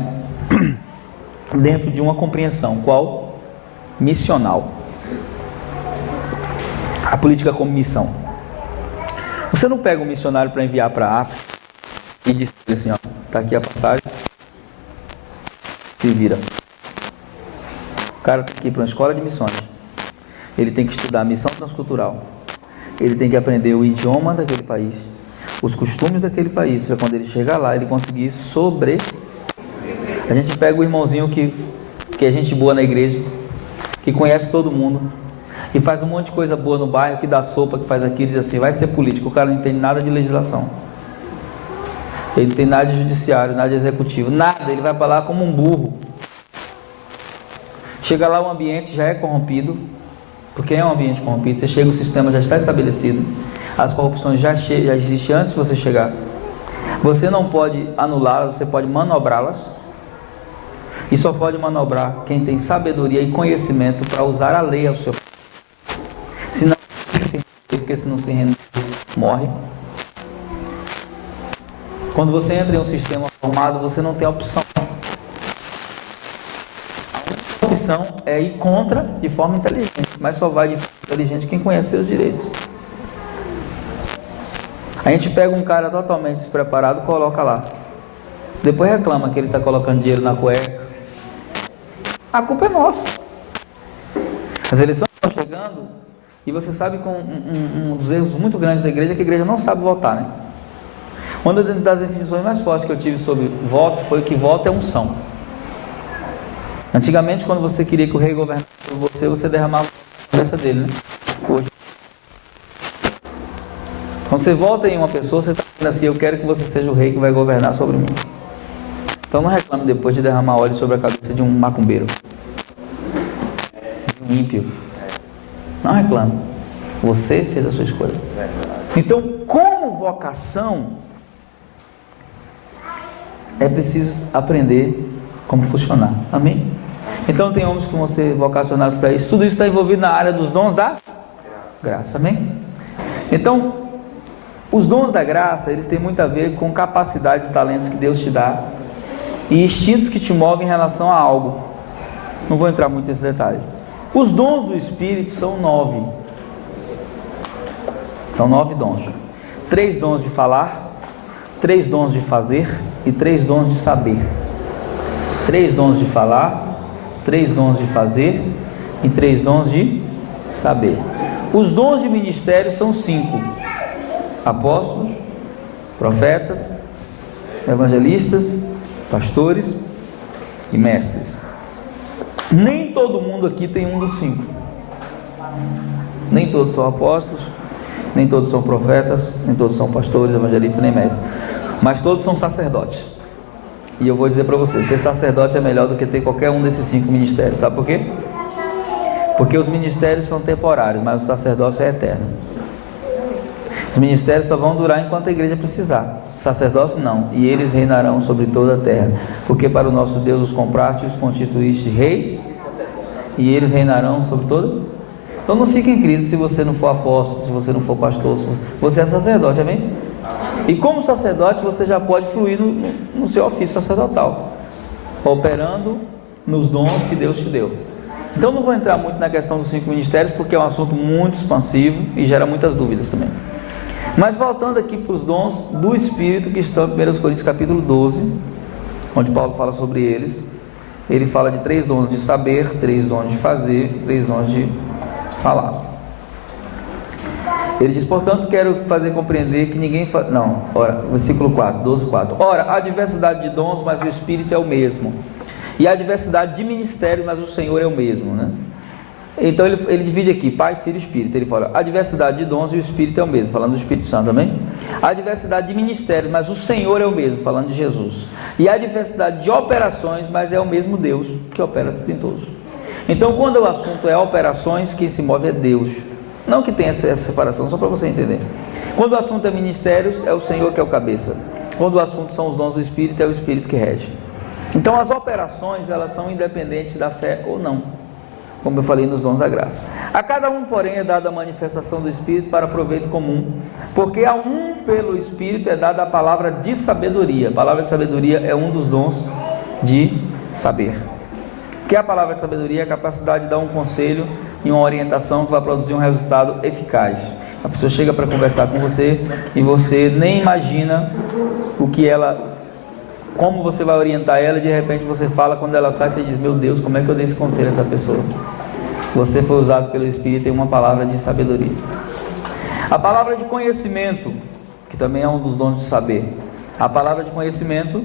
dentro de uma compreensão, qual? Missional. A política como missão. Você não pega um missionário para enviar para a África e diz assim: ó, está aqui a passagem, se vira. O cara tem que ir para uma escola de missões, ele tem que estudar a missão transcultural, ele tem que aprender o idioma daquele país, os costumes daquele país, para quando ele chegar lá, ele conseguir A gente pega o irmãozinho que é gente boa na igreja, que conhece todo mundo, e faz um monte de coisa boa no bairro, que dá sopa, que faz aquilo, diz assim: vai ser político. O cara não entende nada de legislação, ele não tem nada de judiciário, nada de executivo, nada. Ele vai para lá como um burro. Chega lá, o ambiente já é corrompido, porque é um ambiente corrompido. Você chega, o sistema já está estabelecido, as corrupções já existem antes de você chegar. Você não pode anulá-las, você pode manobrá-las, e só pode manobrar quem tem sabedoria e conhecimento para usar a lei ao seu favor. Senão, porque se não se render, morre. Quando você entra em um sistema formado, você não tem opção. A única opção é ir contra de forma inteligente, mas só vai de forma inteligente quem conhece seus direitos. A gente pega um cara totalmente despreparado e coloca lá, depois reclama que ele está colocando dinheiro na cueca. A culpa é nossa. As eleições estão chegando, e você sabe que um dos erros muito grandes da igreja é que a igreja não sabe votar, né? Uma das definições mais fortes que eu tive sobre voto foi que voto é unção. Antigamente, quando você queria que o rei governasse por você, você derramava a cabeça dele, né? Hoje, quando você vota em uma pessoa, você está dizendo assim: eu quero que você seja o rei que vai governar sobre mim. Então não reclame depois de derramar óleo sobre a cabeça de um macumbeiro, de um ímpio. Não reclame. Você fez a sua escolha. Então, como vocação, é preciso aprender como funcionar. Amém? Então tem homens que vão ser vocacionados para isso. Tudo isso está envolvido na área dos dons da graça. Amém? Então, os dons da graça, eles têm muito a ver com capacidades e talentos que Deus te dá, e instintos que te movem em relação a algo. Não vou entrar muito nesse detalhe. Os dons do Espírito são 9. São 9 dons. 3 dons de falar, 3 dons de fazer e 3 dons de saber. 3 dons de falar, 3 dons de fazer e 3 dons de saber. Os dons de ministério são 5: apóstolos, profetas, evangelistas, pastores e mestres. Nem todo mundo aqui tem um dos 5. Nem todos são apóstolos, nem todos são profetas, nem todos são pastores, evangelistas, nem mestres. Mas todos são sacerdotes. E eu vou dizer para você: ser sacerdote é melhor do que ter qualquer um desses 5 ministérios. Sabe por quê? Porque os ministérios são temporários, mas o sacerdócio é eterno. Os ministérios só vão durar enquanto a igreja precisar. O sacerdócio não. E eles reinarão sobre toda a terra. Porque para o nosso Deus os compraste e os constituíste reis, e eles reinarão sobre toda. Então não fique em crise se você não for apóstolo, se você não for pastor. Você é sacerdote, amém? E como sacerdote, você já pode fluir no seu ofício sacerdotal, operando nos dons que Deus te deu. Então não vou entrar muito na questão dos 5 ministérios, porque é um assunto muito expansivo e gera muitas dúvidas também. Mas voltando aqui para os dons do Espírito, que estão em 1 Coríntios capítulo 12, onde Paulo fala sobre eles. Ele fala de 3 dons de saber, 3 dons de fazer, 3 dons de falar. Ele diz: portanto, quero fazer compreender que ninguém versículo 4, 12, 4. Ora, há diversidade de dons, mas o Espírito é o mesmo. E há diversidade de ministérios, mas o Senhor é o mesmo, né? Então ele divide aqui, Pai, Filho e Espírito. Ele fala, há diversidade de dons e o Espírito é o mesmo, falando do Espírito Santo também. Há diversidade de ministérios, mas o Senhor é o mesmo, falando de Jesus. E há diversidade de operações, mas é o mesmo Deus que opera tudo em todos. Então, quando o assunto é operações, quem se move é Deus. Não que tenha essa separação, só para você entender. Quando o assunto é ministérios, é o Senhor que é o cabeça. Quando o assunto são os dons do Espírito, é o Espírito que rege. Então, as operações, elas são independentes da fé ou não, como eu falei nos dons da graça. A cada um, porém, é dada a manifestação do Espírito para proveito comum, porque a um pelo Espírito é dada a palavra de sabedoria. A palavra de sabedoria é um dos dons de saber. Que a palavra de sabedoria é a capacidade de dar um conselho e uma orientação que vai produzir um resultado eficaz. A pessoa chega para conversar com você e você nem imagina o que ela, como você vai orientar ela, e de repente você fala, quando ela sai, você diz, meu Deus, como é que eu dei esse conselho a essa pessoa? Você foi usado pelo Espírito em uma palavra de sabedoria. A palavra de conhecimento, que também é um dos dons de saber. A palavra de conhecimento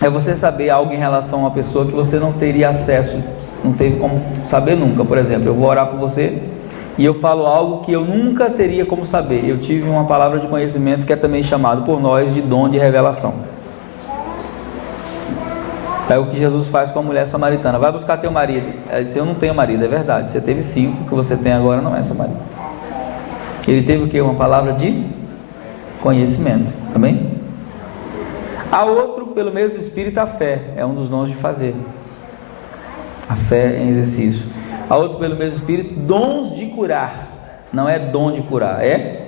é você saber algo em relação a uma pessoa que você não teria acesso, não teve como saber nunca. Por exemplo, eu vou orar por você e eu falo algo que eu nunca teria como saber. Eu tive uma palavra de conhecimento que é também chamado por nós de dom de revelação. É o que Jesus faz com a mulher samaritana. Vai buscar teu marido. Ela disse, eu não tenho marido. É verdade, você teve 5, o que você tem agora não é seu marido. Ele teve o que? Uma palavra de conhecimento. Também? Há outro, pelo mesmo Espírito, a fé. É um dos dons de fazer. A fé em exercício. Há outro, pelo mesmo Espírito, dons de curar. Não é dom de curar, é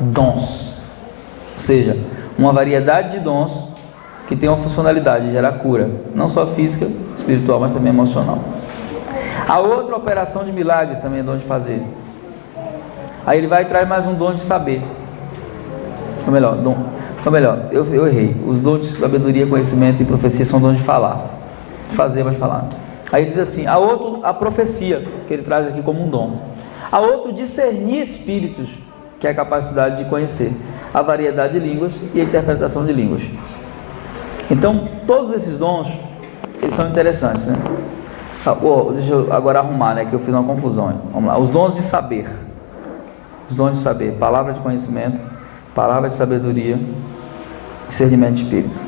dons. Ou seja, uma variedade de dons que tem uma funcionalidade de gerar cura, não só física, espiritual, mas também emocional. A outra, operação de milagres, também é dom de fazer. Aí ele vai e traz mais um dom de saber. Ou melhor, eu errei. Os dons de sabedoria, conhecimento e profecia são dons de falar. De fazer, mas falar. Aí diz assim, há outro, a profecia, que ele traz aqui como um dom. Há outro, discernir espíritos, que é a capacidade de conhecer. A variedade de línguas e a interpretação de línguas. Então, todos esses dons, eles são interessantes, né? Deixa eu agora arrumar, né? Que eu fiz uma confusão. Hein? Vamos lá. Os dons de saber. Os dons de saber. Palavra de conhecimento, palavra de sabedoria, discernimento de espírito.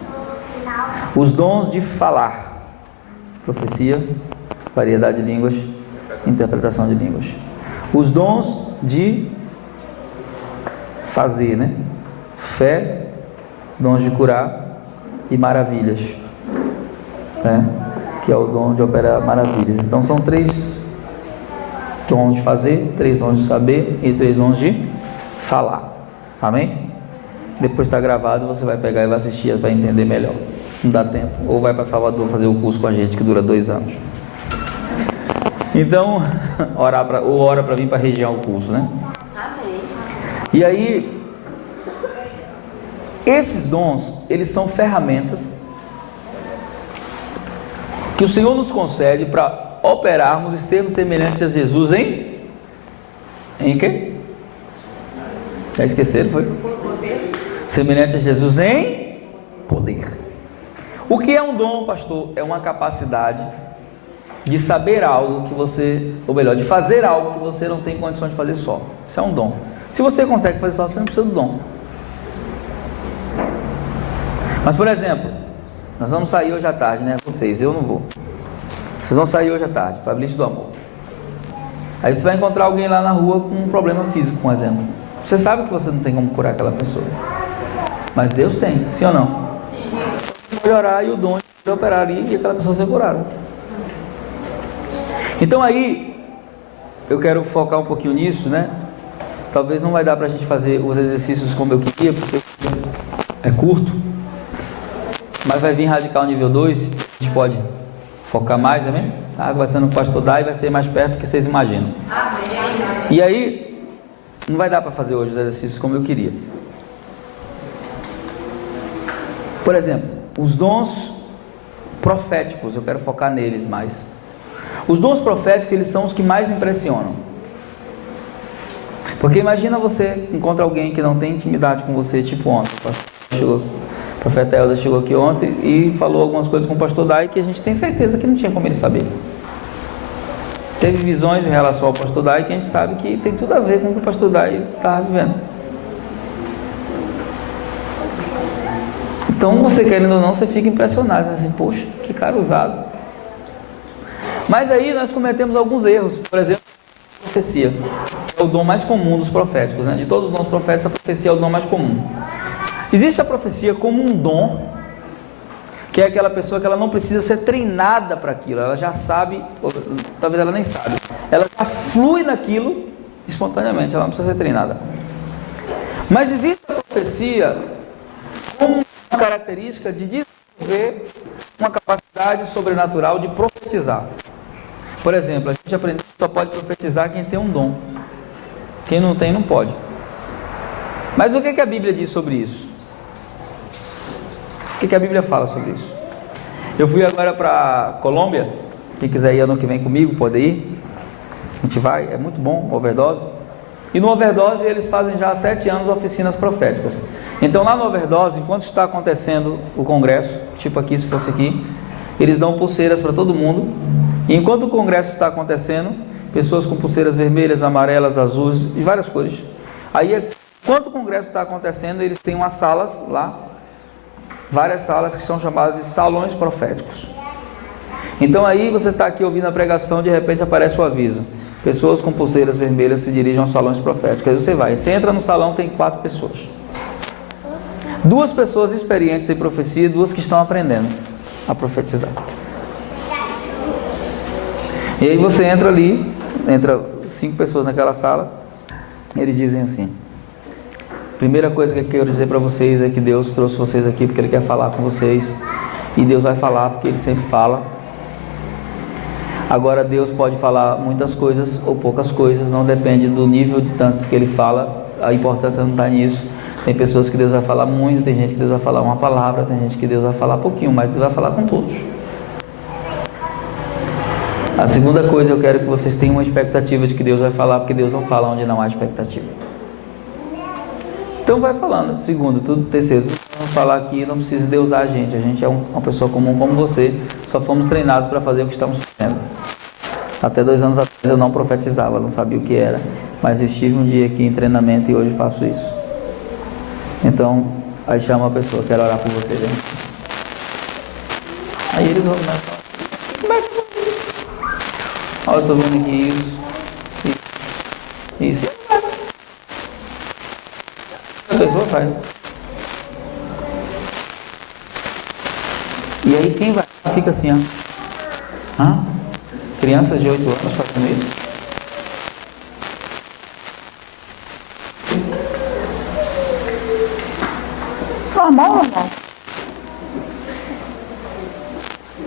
Os dons de falar. Profecia, variedade de línguas, interpretação de línguas. Os dons de fazer, né? Fé, dons de curar e maravilhas, né? Que é o dom de operar maravilhas. Então são 3 dons de fazer, 3 dons de saber e 3 dons de falar. Amém? Depois está gravado, você vai pegar e vai assistir para entender melhor. Não dá tempo. Ou vai para Salvador fazer o curso com a gente, que dura 2 anos. Então, ora para vir para a região o curso, né? Amém. E aí, esses dons, eles são ferramentas que o Senhor nos concede para operarmos e sermos semelhantes a Jesus em quê? Já esqueceram, foi? Poder. Semelhante a Jesus em poder. O que é um dom, pastor? É uma capacidade de saber algo que você, ou melhor, de fazer algo que você não tem condição de fazer só. Isso é um dom. Se você consegue fazer só, você não precisa do dom. Mas, por exemplo, nós vamos sair hoje à tarde, né? Vocês, eu não vou. Vocês vão sair hoje à tarde, para a Blitz do Amor. Aí você vai encontrar alguém lá na rua com um problema físico, por exemplo. Você sabe que você não tem como curar aquela pessoa. Mas Deus tem, sim ou não? Pode orar e o dom de operar ali e aquela pessoa ser curada. Então aí, eu quero focar um pouquinho nisso, né? Talvez não vai dar para a gente fazer os exercícios como eu queria, porque é curto. Mas vai vir radical nível 2, a gente pode focar mais, amém? A água vai sendo o pastor dá e vai ser mais perto do que vocês imaginam. Amém. E aí, não vai dar para fazer hoje os exercícios como eu queria. Por exemplo, os dons proféticos, eu quero focar neles mais. Os dons proféticos, eles são os que mais impressionam. Porque imagina você encontra alguém que não tem intimidade com você, tipo ontem, o profeta Helder chegou aqui ontem e falou algumas coisas com o pastor Dai que a gente tem certeza que não tinha como ele saber. Teve visões em relação ao pastor Dai que a gente sabe que tem tudo a ver com o que o pastor Dai estava vivendo. Então, você querendo ou não, você fica impressionado, assim, poxa, que cara usado. Mas aí nós cometemos alguns erros. Por exemplo, a profecia, que é o dom mais comum dos proféticos, né? De todos os dons proféticos, a profecia é o dom mais comum. Existe a profecia como um dom, que é aquela pessoa que ela não precisa ser treinada para aquilo, ela já sabe, ou talvez ela nem sabe, ela já flui naquilo espontaneamente, ela não precisa ser treinada. Mas existe a profecia como uma característica de desenvolver uma capacidade sobrenatural de profetizar. Por exemplo, a gente aprendeu que só pode profetizar quem tem um dom, quem não tem não pode. Mas o que a Bíblia diz sobre isso? O que a Bíblia fala sobre isso? Eu fui agora para Colômbia. Quem quiser ir ano que vem comigo, pode ir. A gente vai, é muito bom, Overdose. E no Overdose eles fazem já há 7 anos oficinas proféticas. Então lá no Overdose, enquanto está acontecendo o congresso, tipo aqui, se fosse aqui, eles dão pulseiras para todo mundo. E enquanto o congresso está acontecendo, pessoas com pulseiras vermelhas, amarelas, azuis e várias cores. Aí, enquanto o congresso está acontecendo, eles têm umas salas lá, várias salas que são chamadas de salões proféticos. Então aí você está aqui ouvindo a pregação, de repente aparece o aviso: pessoas com pulseiras vermelhas se dirigem aos salões proféticos. Aí você vai, você entra no salão, tem 4 pessoas, 2 pessoas experientes em profecia e 2 que estão aprendendo a profetizar. E aí você entra ali, entra 5 pessoas naquela sala, eles dizem assim: primeira coisa que eu quero dizer para vocês é que Deus trouxe vocês aqui porque Ele quer falar com vocês, e Deus vai falar porque Ele sempre fala. Agora, Deus pode falar muitas coisas ou poucas coisas, não depende do nível de tanto que Ele fala, a importância não está nisso. Tem pessoas que Deus vai falar muito, tem gente que Deus vai falar uma palavra, tem gente que Deus vai falar pouquinho, mas Deus vai falar com todos. A segunda coisa, eu quero que vocês tenham uma expectativa de que Deus vai falar, porque Deus não fala onde não há expectativa. Então vai falando. Segundo, tudo. Terceiro, vamos falar aqui, não precisa Deus usar a gente é uma pessoa comum como você, só fomos treinados para fazer o que estamos fazendo. Até 2 anos atrás eu não profetizava, não sabia o que era, mas eu estive um dia aqui em treinamento e hoje faço isso. Então, aí chama a pessoa: quero orar por você, gente. Aí eles vão, né? Como é que foi? Olha, eu estou vendo aqui isso. A pessoa faz. E aí quem vai? Fica assim, ó. Crianças de 8 anos fazendo isso. Normal.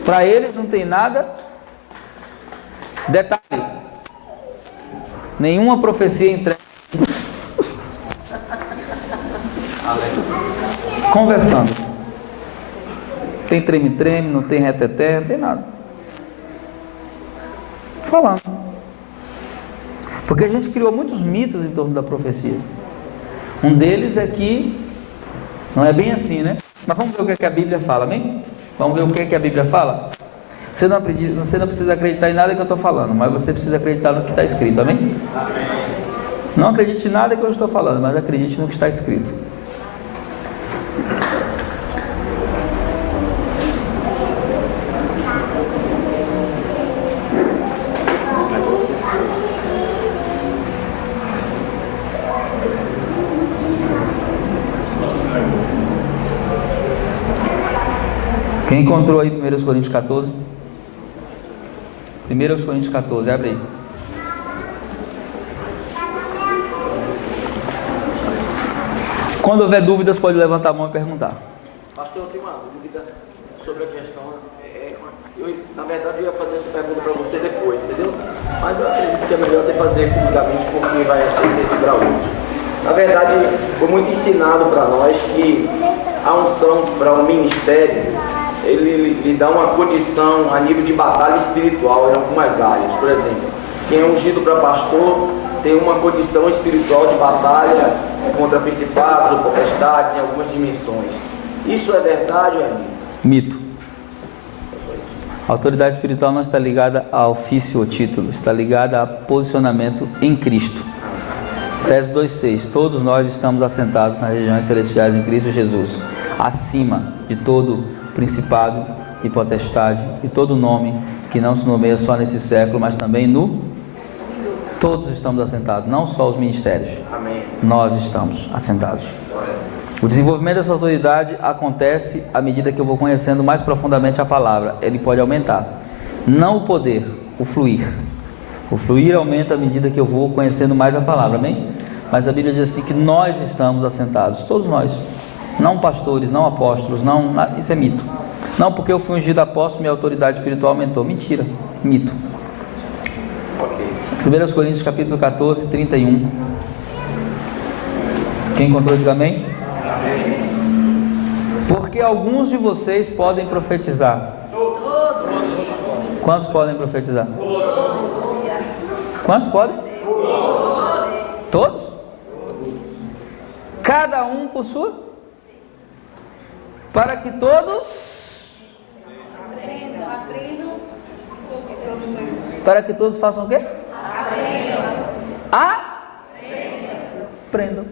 Para eles não tem nada. Detalhe: nenhuma profecia entrega. Conversando. Tem treme-treme, não tem reteté, não tem nada. Falando. Porque a gente criou muitos mitos em torno da profecia. Um deles é que não é bem assim, né? Mas vamos ver o que a Bíblia fala, amém? Vamos ver o que a Bíblia fala? Você não precisa acreditar em nada que eu estou falando, mas você precisa acreditar no que está escrito, amém? Não acredite em nada que eu estou falando, mas acredite no que está escrito. Quem encontrou aí 1 Coríntios 14? 1 Coríntios 14, abre aí. Quando houver dúvidas, pode levantar a mão e perguntar. Pastor, eu tenho uma dúvida sobre a questão. Na verdade, eu ia fazer essa pergunta para você depois, entendeu? Mas eu acredito que é melhor até fazer publicamente, porque vai servir para hoje. Na verdade, foi muito ensinado para nós que a unção para o ministério, ele lhe dá uma condição a nível de batalha espiritual em algumas áreas. Por exemplo, quem é ungido para pastor tem uma condição espiritual de batalha contra principados ou potestades em algumas dimensões. Isso é verdade ou é mito? Mito. A autoridade espiritual não está ligada a ofício ou título, está ligada a posicionamento em Cristo. Efésios 2,6: todos nós estamos assentados nas regiões celestiais em Cristo Jesus, acima de todo principado e potestade e todo nome que não se nomeia só nesse século, mas também no... Todos estamos assentados, não só os ministérios. Amém. Nós estamos assentados. O desenvolvimento dessa autoridade acontece à medida que eu vou conhecendo mais profundamente a palavra. Ele pode aumentar, não o poder, o fluir. O fluir aumenta à medida que eu vou conhecendo mais a palavra, amém? Mas a Bíblia diz assim que nós estamos assentados, todos nós. Não pastores, não apóstolos, não, isso é mito. Não porque eu fui ungido apóstolo, minha autoridade espiritual aumentou. Mentira, mito. 1 Coríntios capítulo 14, 31. Quem encontrou, diga amém. Porque alguns de vocês podem profetizar. Quantos podem profetizar? Quantos podem? Todos? Cada um por sua? Para que todos... Para que todos façam o quê? Aprendam.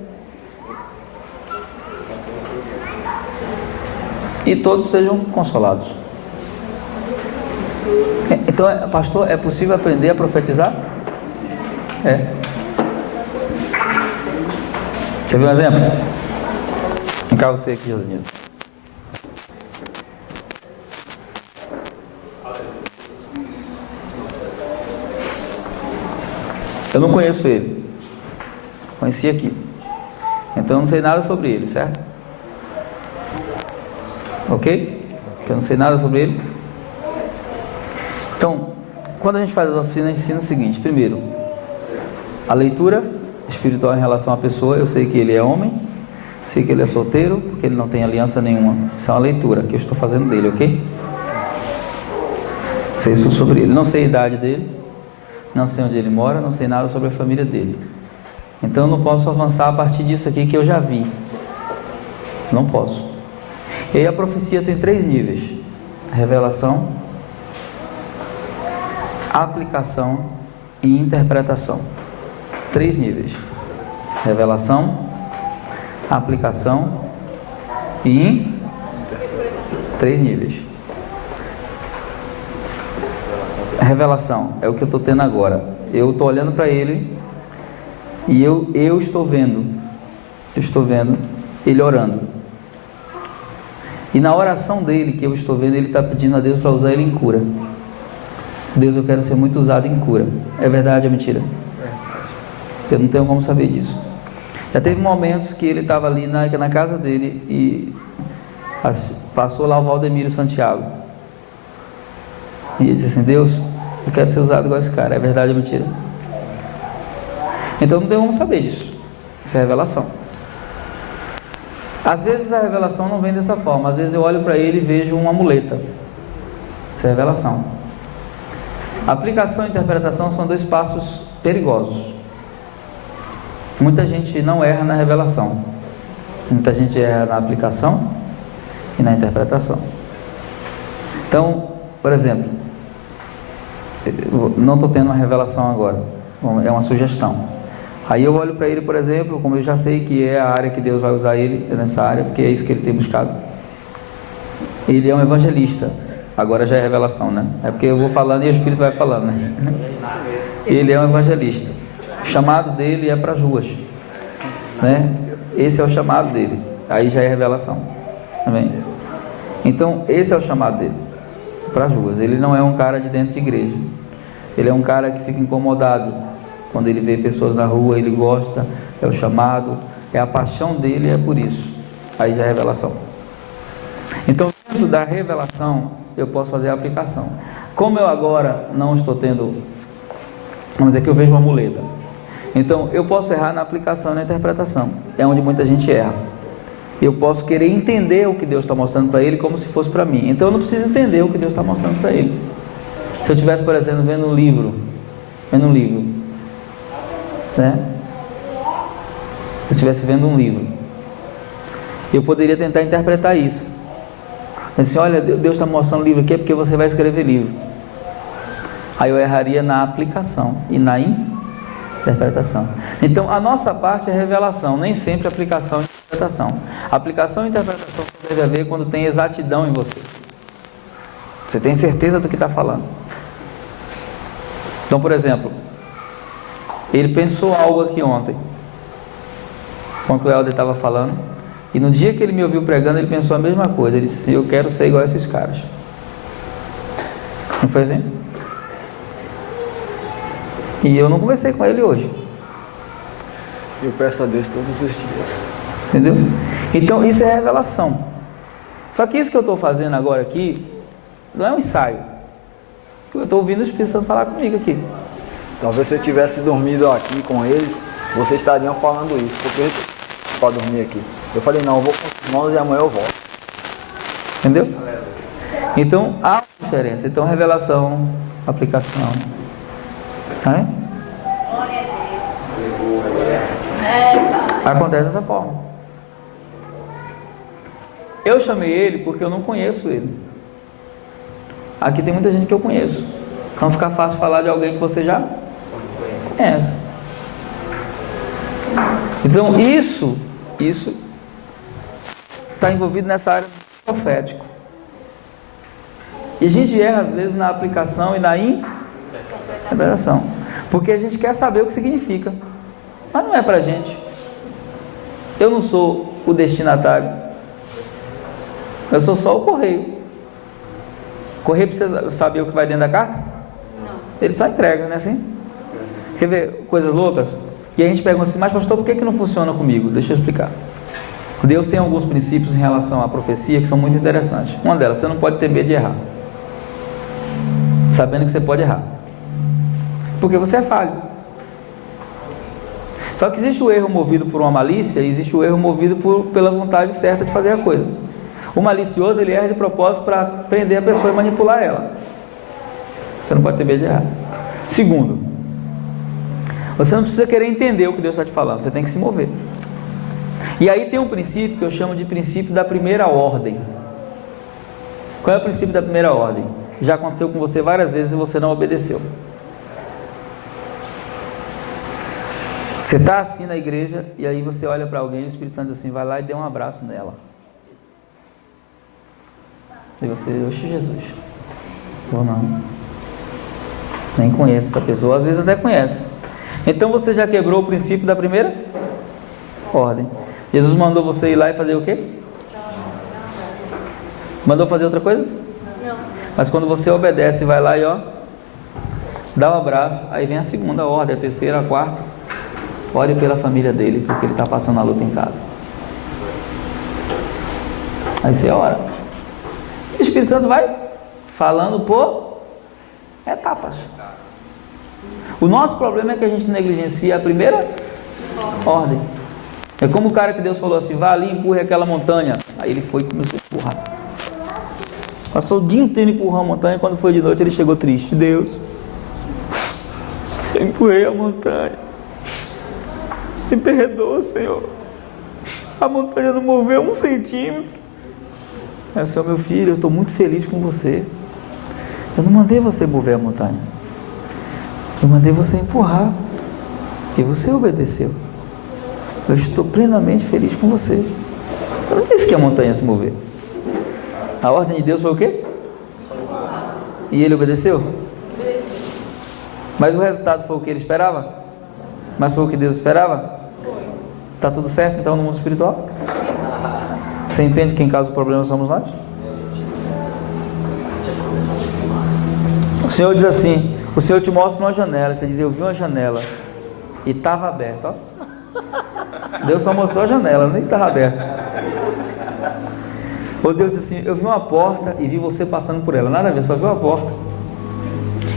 E todos sejam consolados. Então, pastor, é possível aprender a profetizar? É. Quer ver um exemplo? Vem cá você aqui, Josinho. Eu não conheço ele. Conheci aqui. Então eu não sei nada sobre ele, certo? Ok? Eu não sei nada sobre ele. Então, quando a gente faz as oficinas, a gente ensina o seguinte: primeiro, a leitura espiritual em relação à pessoa. Eu sei que ele é homem, sei que ele é solteiro, porque ele não tem aliança nenhuma. Isso é uma leitura que eu estou fazendo dele, ok? Sei isso sobre ele. Não sei a idade dele, não sei onde ele mora, não sei nada sobre a família dele. Então eu não posso avançar a partir disso aqui que eu já vi. Não posso. E aí a profecia tem 3 níveis: revelação, aplicação e interpretação. 3 níveis: revelação, aplicação e 3 níveis. A revelação é o que eu estou tendo agora. Eu estou olhando para ele e eu estou vendo ele orando. E na oração dele, que eu estou vendo, ele está pedindo a Deus para usar ele em cura. Deus, eu quero ser muito usado em cura. É verdade ou mentira? Eu não tenho como saber disso. Já teve momentos que ele estava ali na casa dele e passou lá o Valdemiro Santiago. E ele disse assim: Deus, eu quero ser usado igual esse cara. É verdade ou mentira? Então não tem como saber disso. Isso é revelação. Às vezes a revelação não vem dessa forma. Às vezes eu olho para ele e vejo uma muleta. Isso é revelação. Aplicação e interpretação são 2 passos perigosos. Muita gente não erra na revelação. Muita gente erra na aplicação e na interpretação. Então, por exemplo, eu não estou tendo uma revelação agora. É uma sugestão. Aí eu olho para ele, por exemplo, como eu já sei que é a área que Deus vai usar ele, nessa área, porque é isso que ele tem buscado. Ele é um evangelista. Agora já é revelação, né? É porque eu vou falando e o Espírito vai falando, né? Ele é um evangelista. O chamado dele é para as ruas, né? Esse é o chamado dele. Aí já é revelação. Amém? Então, esse é o chamado dele, para as ruas. Ele não é um cara de dentro de igreja. Ele é um cara que fica incomodado quando ele vê pessoas na rua, ele gosta, é o chamado, é a paixão dele, é por isso. Aí já é revelação. Então, dentro da revelação, eu posso fazer a aplicação. Como eu agora não estou tendo, vamos dizer que eu vejo uma muleta, então eu posso errar na aplicação e na interpretação. É onde muita gente erra. Eu posso querer entender o que Deus está mostrando para ele como se fosse para mim. Então eu não preciso entender o que Deus está mostrando para ele. Se eu estivesse, por exemplo, vendo um livro, né? Se eu estivesse vendo um livro Eu poderia tentar interpretar isso. Assim, olha, Deus está mostrando livro aqui, é porque você vai escrever livro. Aí eu erraria na aplicação e na interpretação. Então, a nossa parte é revelação, nem sempre aplicação e interpretação. Aplicação e interpretação deve haver quando tem exatidão em você. Você tem certeza do que está falando. Então, por exemplo, ele pensou algo aqui ontem, enquanto o Helder estava falando, e no dia que ele me ouviu pregando, ele pensou a mesma coisa. Ele disse assim, eu quero ser igual a esses caras. Não foi assim? E eu não conversei com ele hoje. Eu peço a Deus todos os dias. Entendeu? Então isso é revelação. Só que isso que eu estou fazendo agora aqui não é um ensaio. Eu estou ouvindo o Espírito Santo falar comigo aqui. Talvez se eu tivesse dormido aqui com eles, vocês estariam falando isso, porque para dormir aqui. Eu falei, não, eu vou com os irmãos e amanhã eu volto. Entendeu? Então há uma diferença. Então revelação, aplicação. Tá? Acontece dessa forma. Eu chamei ele porque eu não conheço ele. Aqui tem muita gente que eu conheço. Não fica fácil falar de alguém que você já conhece. Então isso está envolvido nessa área do profético. E a gente erra às vezes na aplicação e na interpretação, porque a gente quer saber o que significa, mas não é pra gente. Eu não sou o destinatário, eu sou só o correio. O correio precisa saber o que vai dentro da carta? Não. Ele só entrega, não é assim? Quer ver coisas loucas? E a gente pergunta assim, mas pastor, por que não funciona comigo? Deixa eu explicar. Deus tem alguns princípios em relação à profecia que são muito interessantes. Uma delas, você não pode ter medo de errar, sabendo que você pode errar, porque você é falho. Só que existe o erro movido por uma malícia e existe o erro movido pela vontade certa de fazer a coisa. O malicioso, ele erra de propósito para prender a pessoa e manipular ela. Você não pode ter medo de errar. Segundo, você não precisa querer entender o que Deus está te falando, você tem que se mover. E aí tem um princípio que eu chamo de princípio da primeira ordem. Qual é o princípio da primeira ordem? Já aconteceu com você várias vezes e você não obedeceu. Você está assim na igreja e aí você olha para alguém e o Espírito Santo diz assim, vai lá e dê um abraço nela. E você, oxe Jesus, ou não, nem conhece essa pessoa, às vezes até conhece. Então você já quebrou o princípio da primeira ordem. Jesus mandou você ir lá e fazer o quê? Mandou fazer outra coisa? Não. Mas quando você obedece, vai lá e ó, dá um abraço, aí vem a segunda ordem, a terceira, a quarta. Ore pela família dele, porque ele está passando a luta em casa. Aí você ora. O Espírito Santo vai falando por etapas. O nosso problema é que a gente negligencia a primeira ordem. É como o cara que Deus falou assim, vá ali e empurre aquela montanha. Aí ele foi e começou a empurrar. Passou o dia inteiro empurrando a montanha. Quando foi de noite ele chegou triste. Deus, eu empurrei a montanha, me perdoa, Senhor. A montanha não moveu 1 centímetro. É só, meu filho, eu estou muito feliz com você. Eu não mandei você mover a montanha, eu mandei você empurrar, e você obedeceu. Eu estou plenamente feliz com você. Eu não disse que a montanha ia se mover. A ordem de Deus foi o quê? E ele obedeceu? Mas o resultado foi o que ele esperava? Mas foi o que Deus esperava? Está tudo certo então no mundo espiritual? Você entende que em caso do problema somos nós? O Senhor diz assim, o Senhor te mostra uma janela, você diz, eu vi uma janela e estava aberta, ó. Deus só mostrou a janela, nem estava aberta. Ou Deus diz assim, eu vi uma porta e vi você passando por ela, nada a ver, só viu a porta.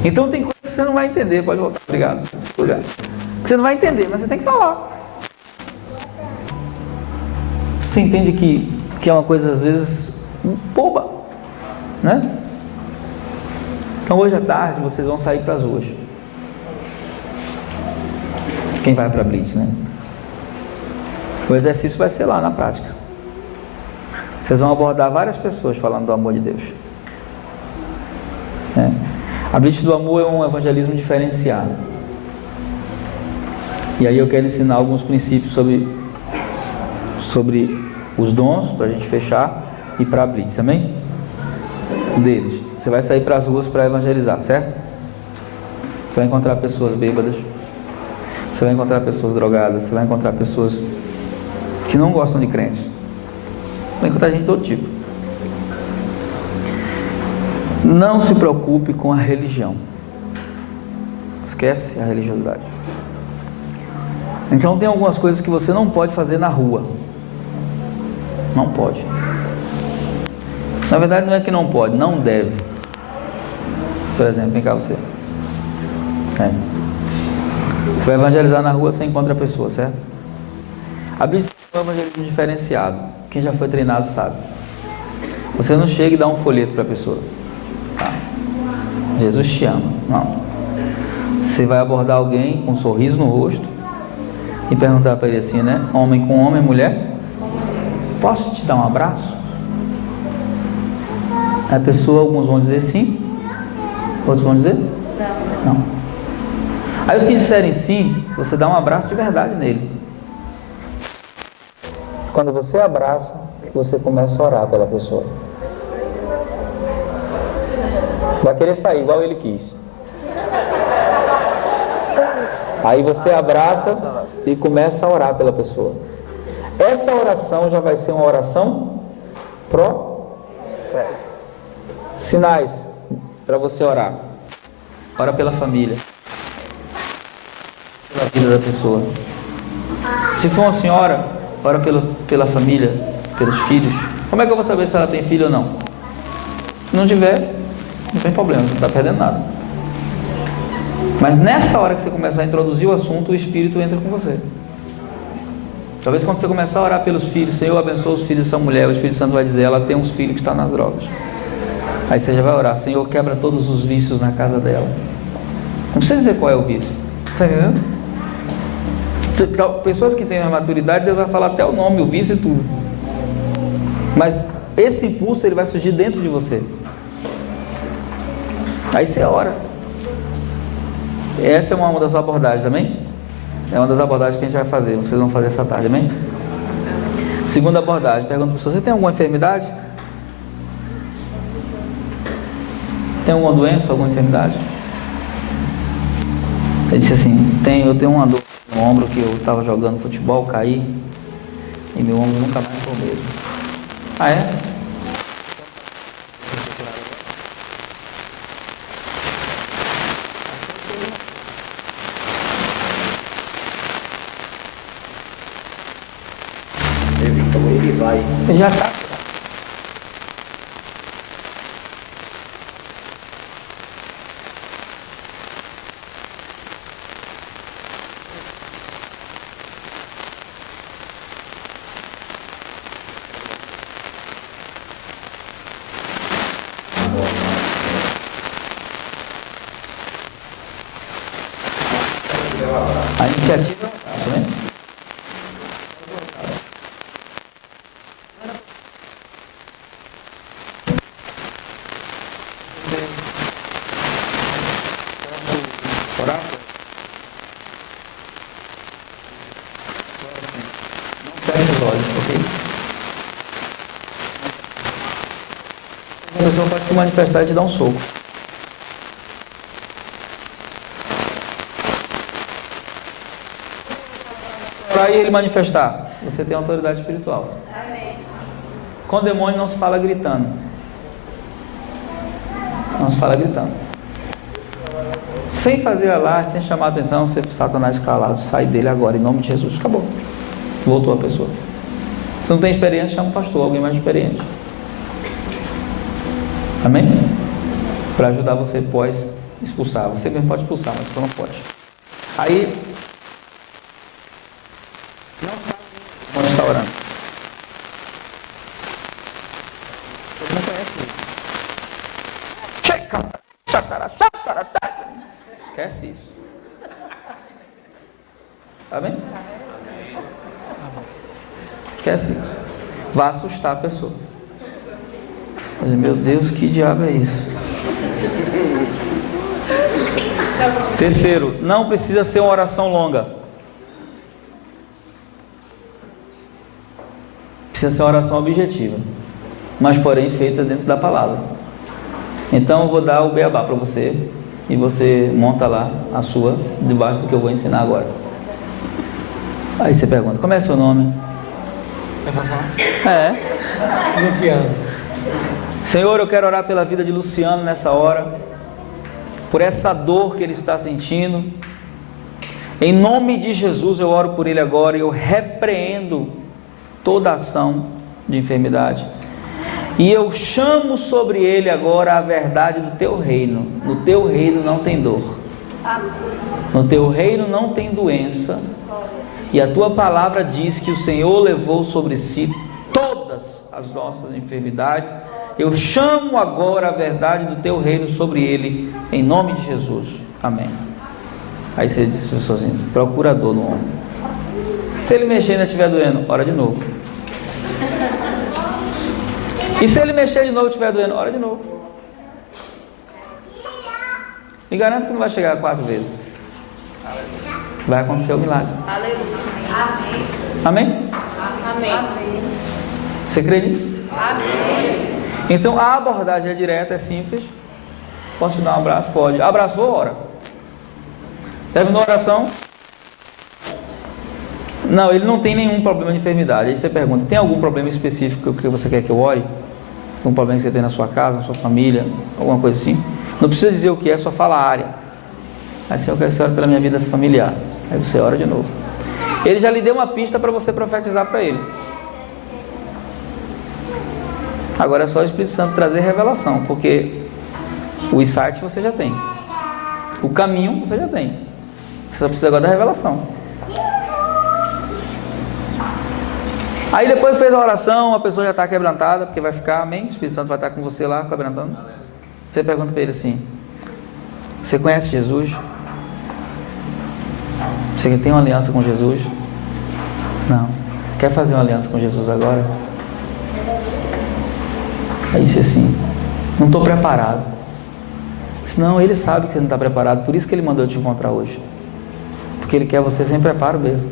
Então tem coisas que você não vai entender, pode voltar, obrigado, que você não vai entender, mas você tem que falar. Você entende que é uma coisa às vezes boba, né? Então hoje à tarde vocês vão sair para as ruas. Quem vai para a Blitz, né? O exercício vai ser lá na prática. Vocês vão abordar várias pessoas falando do amor de Deus. A Blitz do Amor é um evangelismo diferenciado. E aí eu quero ensinar alguns princípios sobre os dons, para a gente fechar, e para a Blitz, amém? Deles. Você vai sair para as ruas para evangelizar, certo? Você vai encontrar pessoas bêbadas, você vai encontrar pessoas drogadas, você vai encontrar pessoas que não gostam de crentes. Vai encontrar gente de todo tipo. Não se preocupe com a religião. Esquece a religiosidade. Então tem algumas coisas que você não pode fazer na rua. Não pode. Na verdade não é que não pode, não deve. Por exemplo, vem cá você. Você vai evangelizar na rua, você encontra a pessoa, certo? A Bíblia é um evangelismo diferenciado. Quem já foi treinado sabe. Você não chega e dá um folheto para a pessoa. Tá? Jesus te ama. Não. Você vai abordar alguém com um sorriso no rosto e perguntar para ele assim, né? Homem com homem, mulher? Posso te dar um abraço? A pessoa, alguns vão dizer sim, outros vão dizer não. Aí os que disserem sim, você dá um abraço de verdade nele. Quando você abraça, você começa a orar pela pessoa. Vai querer sair igual ele quis. Aí você abraça e começa a orar pela pessoa. Essa oração já vai ser uma oração Sinais para você orar. Ora pela família, pela vida da pessoa. Se for uma senhora, ora pela família, pelos filhos. Como é que eu vou saber se ela tem filho ou não? Se não tiver, não tem problema, não está perdendo nada. Mas nessa hora que você começar a introduzir o assunto, o Espírito entra com você. Talvez quando você começar a orar pelos filhos, Senhor abençoa os filhos dessa mulher, o Espírito Santo vai dizer, ela tem uns filhos que estão nas drogas. Aí você já vai orar, Senhor quebra todos os vícios na casa dela. Não precisa dizer qual é o vício. Está entendendo? Pessoas que têm a maturidade, Deus vai falar até o nome, o vício e tudo. Mas esse impulso ele vai surgir dentro de você. Aí você ora. Essa é uma das abordagens, amém? É uma das abordagens que a gente vai fazer. Vocês vão fazer essa tarde, amém? Segunda abordagem, pergunta para a pessoa, você tem alguma enfermidade? Tem alguma doença, alguma enfermidade? Ele disse assim, eu tenho uma dor no ombro que eu estava jogando futebol, caí e meu ombro nunca mais foi o mesmo. Ah, é? Ele vai. Ele já está. A iniciativa tá vendo? Orar? Não feche os olhos, ok? A pessoa pode se manifestar e te dar um soco. Para ele manifestar, você tem autoridade espiritual. Amém. Com demônio não se fala gritando. Não se fala gritando. Sem fazer alarde, sem chamar a atenção, você Satanás calado, sai dele agora, em nome de Jesus. Acabou. Voltou a pessoa. Se não tem experiência, chama o pastor, alguém mais experiente. Amém? Para ajudar você pós expulsar. Você mesmo pode expulsar, mas você não pode. Aí, não sabe onde está orando. Você não conhece isso. Esquece isso. Tá bem? Esquece isso. Vai assustar a pessoa. Mas, meu Deus, que diabo é isso? Terceiro, não precisa ser uma oração longa. Precisa ser uma oração objetiva, mas porém feita dentro da palavra. Então eu vou dar o beabá para você e você monta lá a sua debaixo do que eu vou ensinar agora. Aí você pergunta, como é seu nome? É pra falar? É. Luciano. Senhor, eu quero orar pela vida de Luciano nessa hora, por essa dor que ele está sentindo. Em nome de Jesus eu oro por ele agora e eu repreendo toda ação de enfermidade. E eu chamo sobre ele agora a verdade do teu reino. No teu reino não tem dor. No teu reino não tem doença. E a tua palavra diz que o Senhor levou sobre si todas as nossas enfermidades. Eu chamo agora a verdade do teu reino sobre ele, em nome de Jesus. Amém. Aí você disse sozinho, procura dor no ombro. Se ele mexer e ainda estiver doendo, ora de novo. E se ele mexer de novo e estiver doendo, ora de novo. E garanto que não vai chegar a 4 vezes. Vai acontecer o milagre. Aleluia. Amém? Amém. Você crê nisso? Amém. Então a abordagem é direta, é simples. Posso te dar um abraço? Pode. Abraçou, ora. Terminou a oração? Não, ele não tem nenhum problema de enfermidade. Aí você pergunta, tem algum problema específico que você quer que eu ore? Algum problema que você tem na sua casa, na sua família, alguma coisa assim? Não precisa dizer o que é, só fala a área. Aí se eu quero que você ore pela minha vida familiar. Aí você ora de novo. Ele já lhe deu uma pista para você profetizar para ele. Agora é só o Espírito Santo trazer revelação, porque o insight você já tem, o caminho você já tem, você só precisa agora da revelação. Aí depois fez a oração, a pessoa já está quebrantada, porque vai ficar, amém? O Espírito Santo vai estar com você lá, quebrantando. Você pergunta para ele assim, você conhece Jesus? Você tem uma aliança com Jesus? Não. Quer fazer uma aliança com Jesus agora? Aí disse assim, não estou preparado. Senão ele sabe que você não está preparado, por isso que ele mandou te encontrar hoje. Porque ele quer você sem preparo mesmo.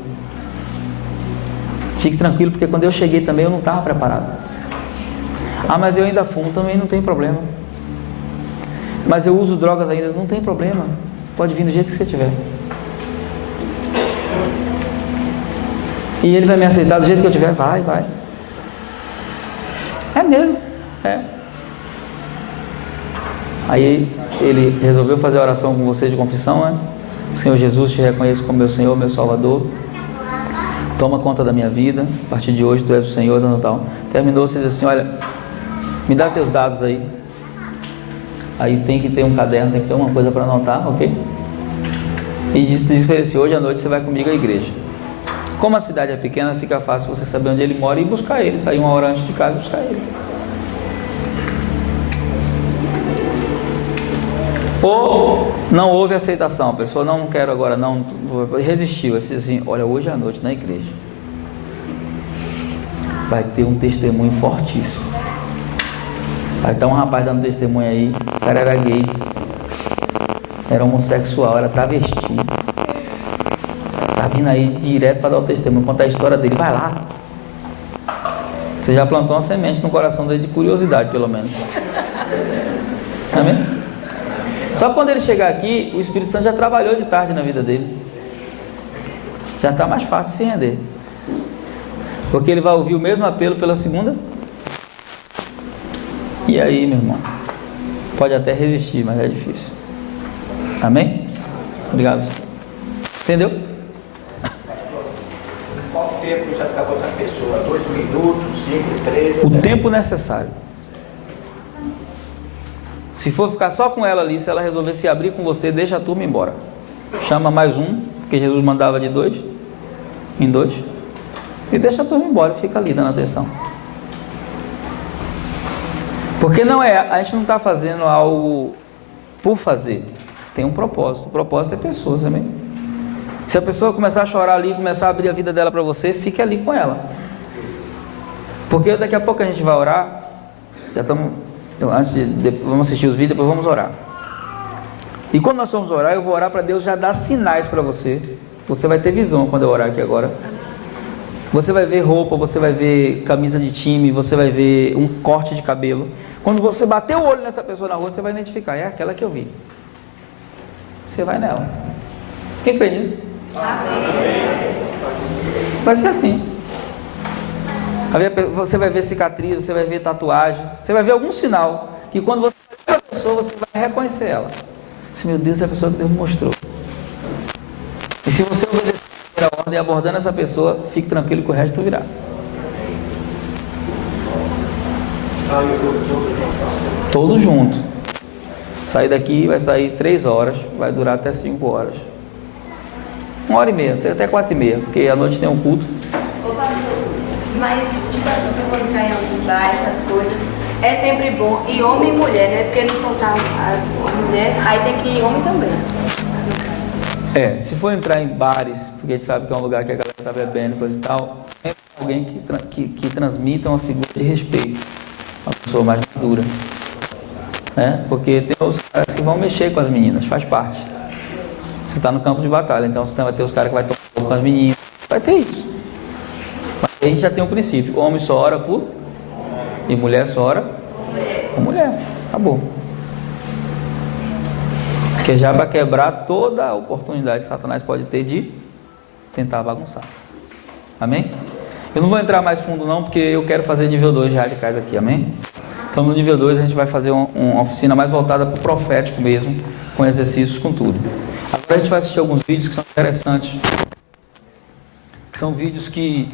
Fique tranquilo, porque quando eu cheguei também eu não estava preparado. Ah, mas eu ainda fumo, também não tem problema. Mas eu uso drogas ainda, não tem problema. Pode vir do jeito que você tiver. E ele vai me aceitar do jeito que eu tiver? Vai. É mesmo. É. Aí ele resolveu fazer a oração com você de confissão, né? Senhor Jesus, te reconheço como meu Senhor, meu Salvador. Toma conta da minha vida. A partir de hoje tu és o Senhor, tal. Terminou, você diz assim, olha, me dá teus dados aí. Aí tem que ter um caderno, tem que ter uma coisa para anotar, ok? E diz para ele assim, hoje à noite você vai comigo à igreja. Como a cidade é pequena, fica fácil você saber onde ele mora e buscar ele, sair uma hora antes de casa e buscar ele. Ou não houve aceitação, a pessoa não quero agora, não resistiu, assim, olha, hoje à noite na igreja vai ter um testemunho fortíssimo. Vai estar um rapaz dando testemunho aí, o cara era gay, era homossexual, era travesti, tá vindo aí direto para dar o testemunho, contar a história dele, vai lá. Você já plantou uma semente no coração dele de curiosidade, pelo menos. Amém? Só que quando ele chegar aqui, o Espírito Santo já trabalhou de tarde na vida dele. Já está mais fácil de se render. Porque ele vai ouvir o mesmo apelo pela segunda. E aí, meu irmão, pode até resistir, mas é difícil. Amém? Obrigado. Entendeu? Qual tempo já está com essa pessoa? 2 minutos, 5, 3? O tempo necessário. Se for ficar só com ela ali, se ela resolver se abrir com você, deixa a turma embora. Chama mais um, porque Jesus mandava de 2 em 2, e deixa a turma embora, fica ali dando atenção. Porque a gente não está fazendo algo por fazer, tem um propósito. O propósito é pessoas, amém? Se a pessoa começar a chorar ali, começar a abrir a vida dela para você, fique ali com ela. Porque daqui a pouco a gente vai orar, já estamos Vamos assistir os vídeos, depois vamos orar. E quando nós formos orar, eu vou orar para Deus já dar sinais para você. Você vai ter visão quando eu orar aqui agora. Você vai ver roupa, você vai ver camisa de time, você vai ver um corte de cabelo. Quando você bater o olho nessa pessoa na rua, você vai identificar, é aquela que eu vi. Você vai nela. Quem crê nisso? Amém. Vai ser assim. Você vai ver cicatriz, você vai ver tatuagem, você vai ver algum sinal que quando você vai ver a pessoa, você vai reconhecer ela. Se, meu Deus, é a pessoa que Deus mostrou. E se você obedecer a ordem abordando essa pessoa, fique tranquilo que o resto virá. Todo junto. Sair daqui vai sair 3 horas, vai durar até 5 horas. 1h30, até 4h30, porque à noite tem um culto. Ô pastor, mas tipo assim, se eu for entrar em algum bar, essas coisas, é sempre bom, e homem e mulher, né? Porque não soltar a mulher, aí tem que ir homem também. Se for entrar em bares, porque a gente sabe que é um lugar que a galera está bebendo, coisa e tal, é alguém que transmita uma figura de respeito, uma pessoa mais madura. Né? Porque tem os caras que vão mexer com as meninas, faz parte. Você está no campo de batalha, então você vai ter os caras que vão tomar com as meninas, vai ter isso. Mas a gente já tem um princípio: o homem só ora por e mulher só ora por mulher. Acabou. Porque já para quebrar toda a oportunidade que Satanás pode ter de tentar bagunçar. Amém? Eu não vou entrar mais fundo não, porque eu quero fazer nível 2 de radicais aqui, amém? Então no nível 2 a gente vai fazer uma oficina mais voltada para o profético mesmo, com exercícios, com tudo. Agora a gente vai assistir alguns vídeos que são interessantes. São vídeos que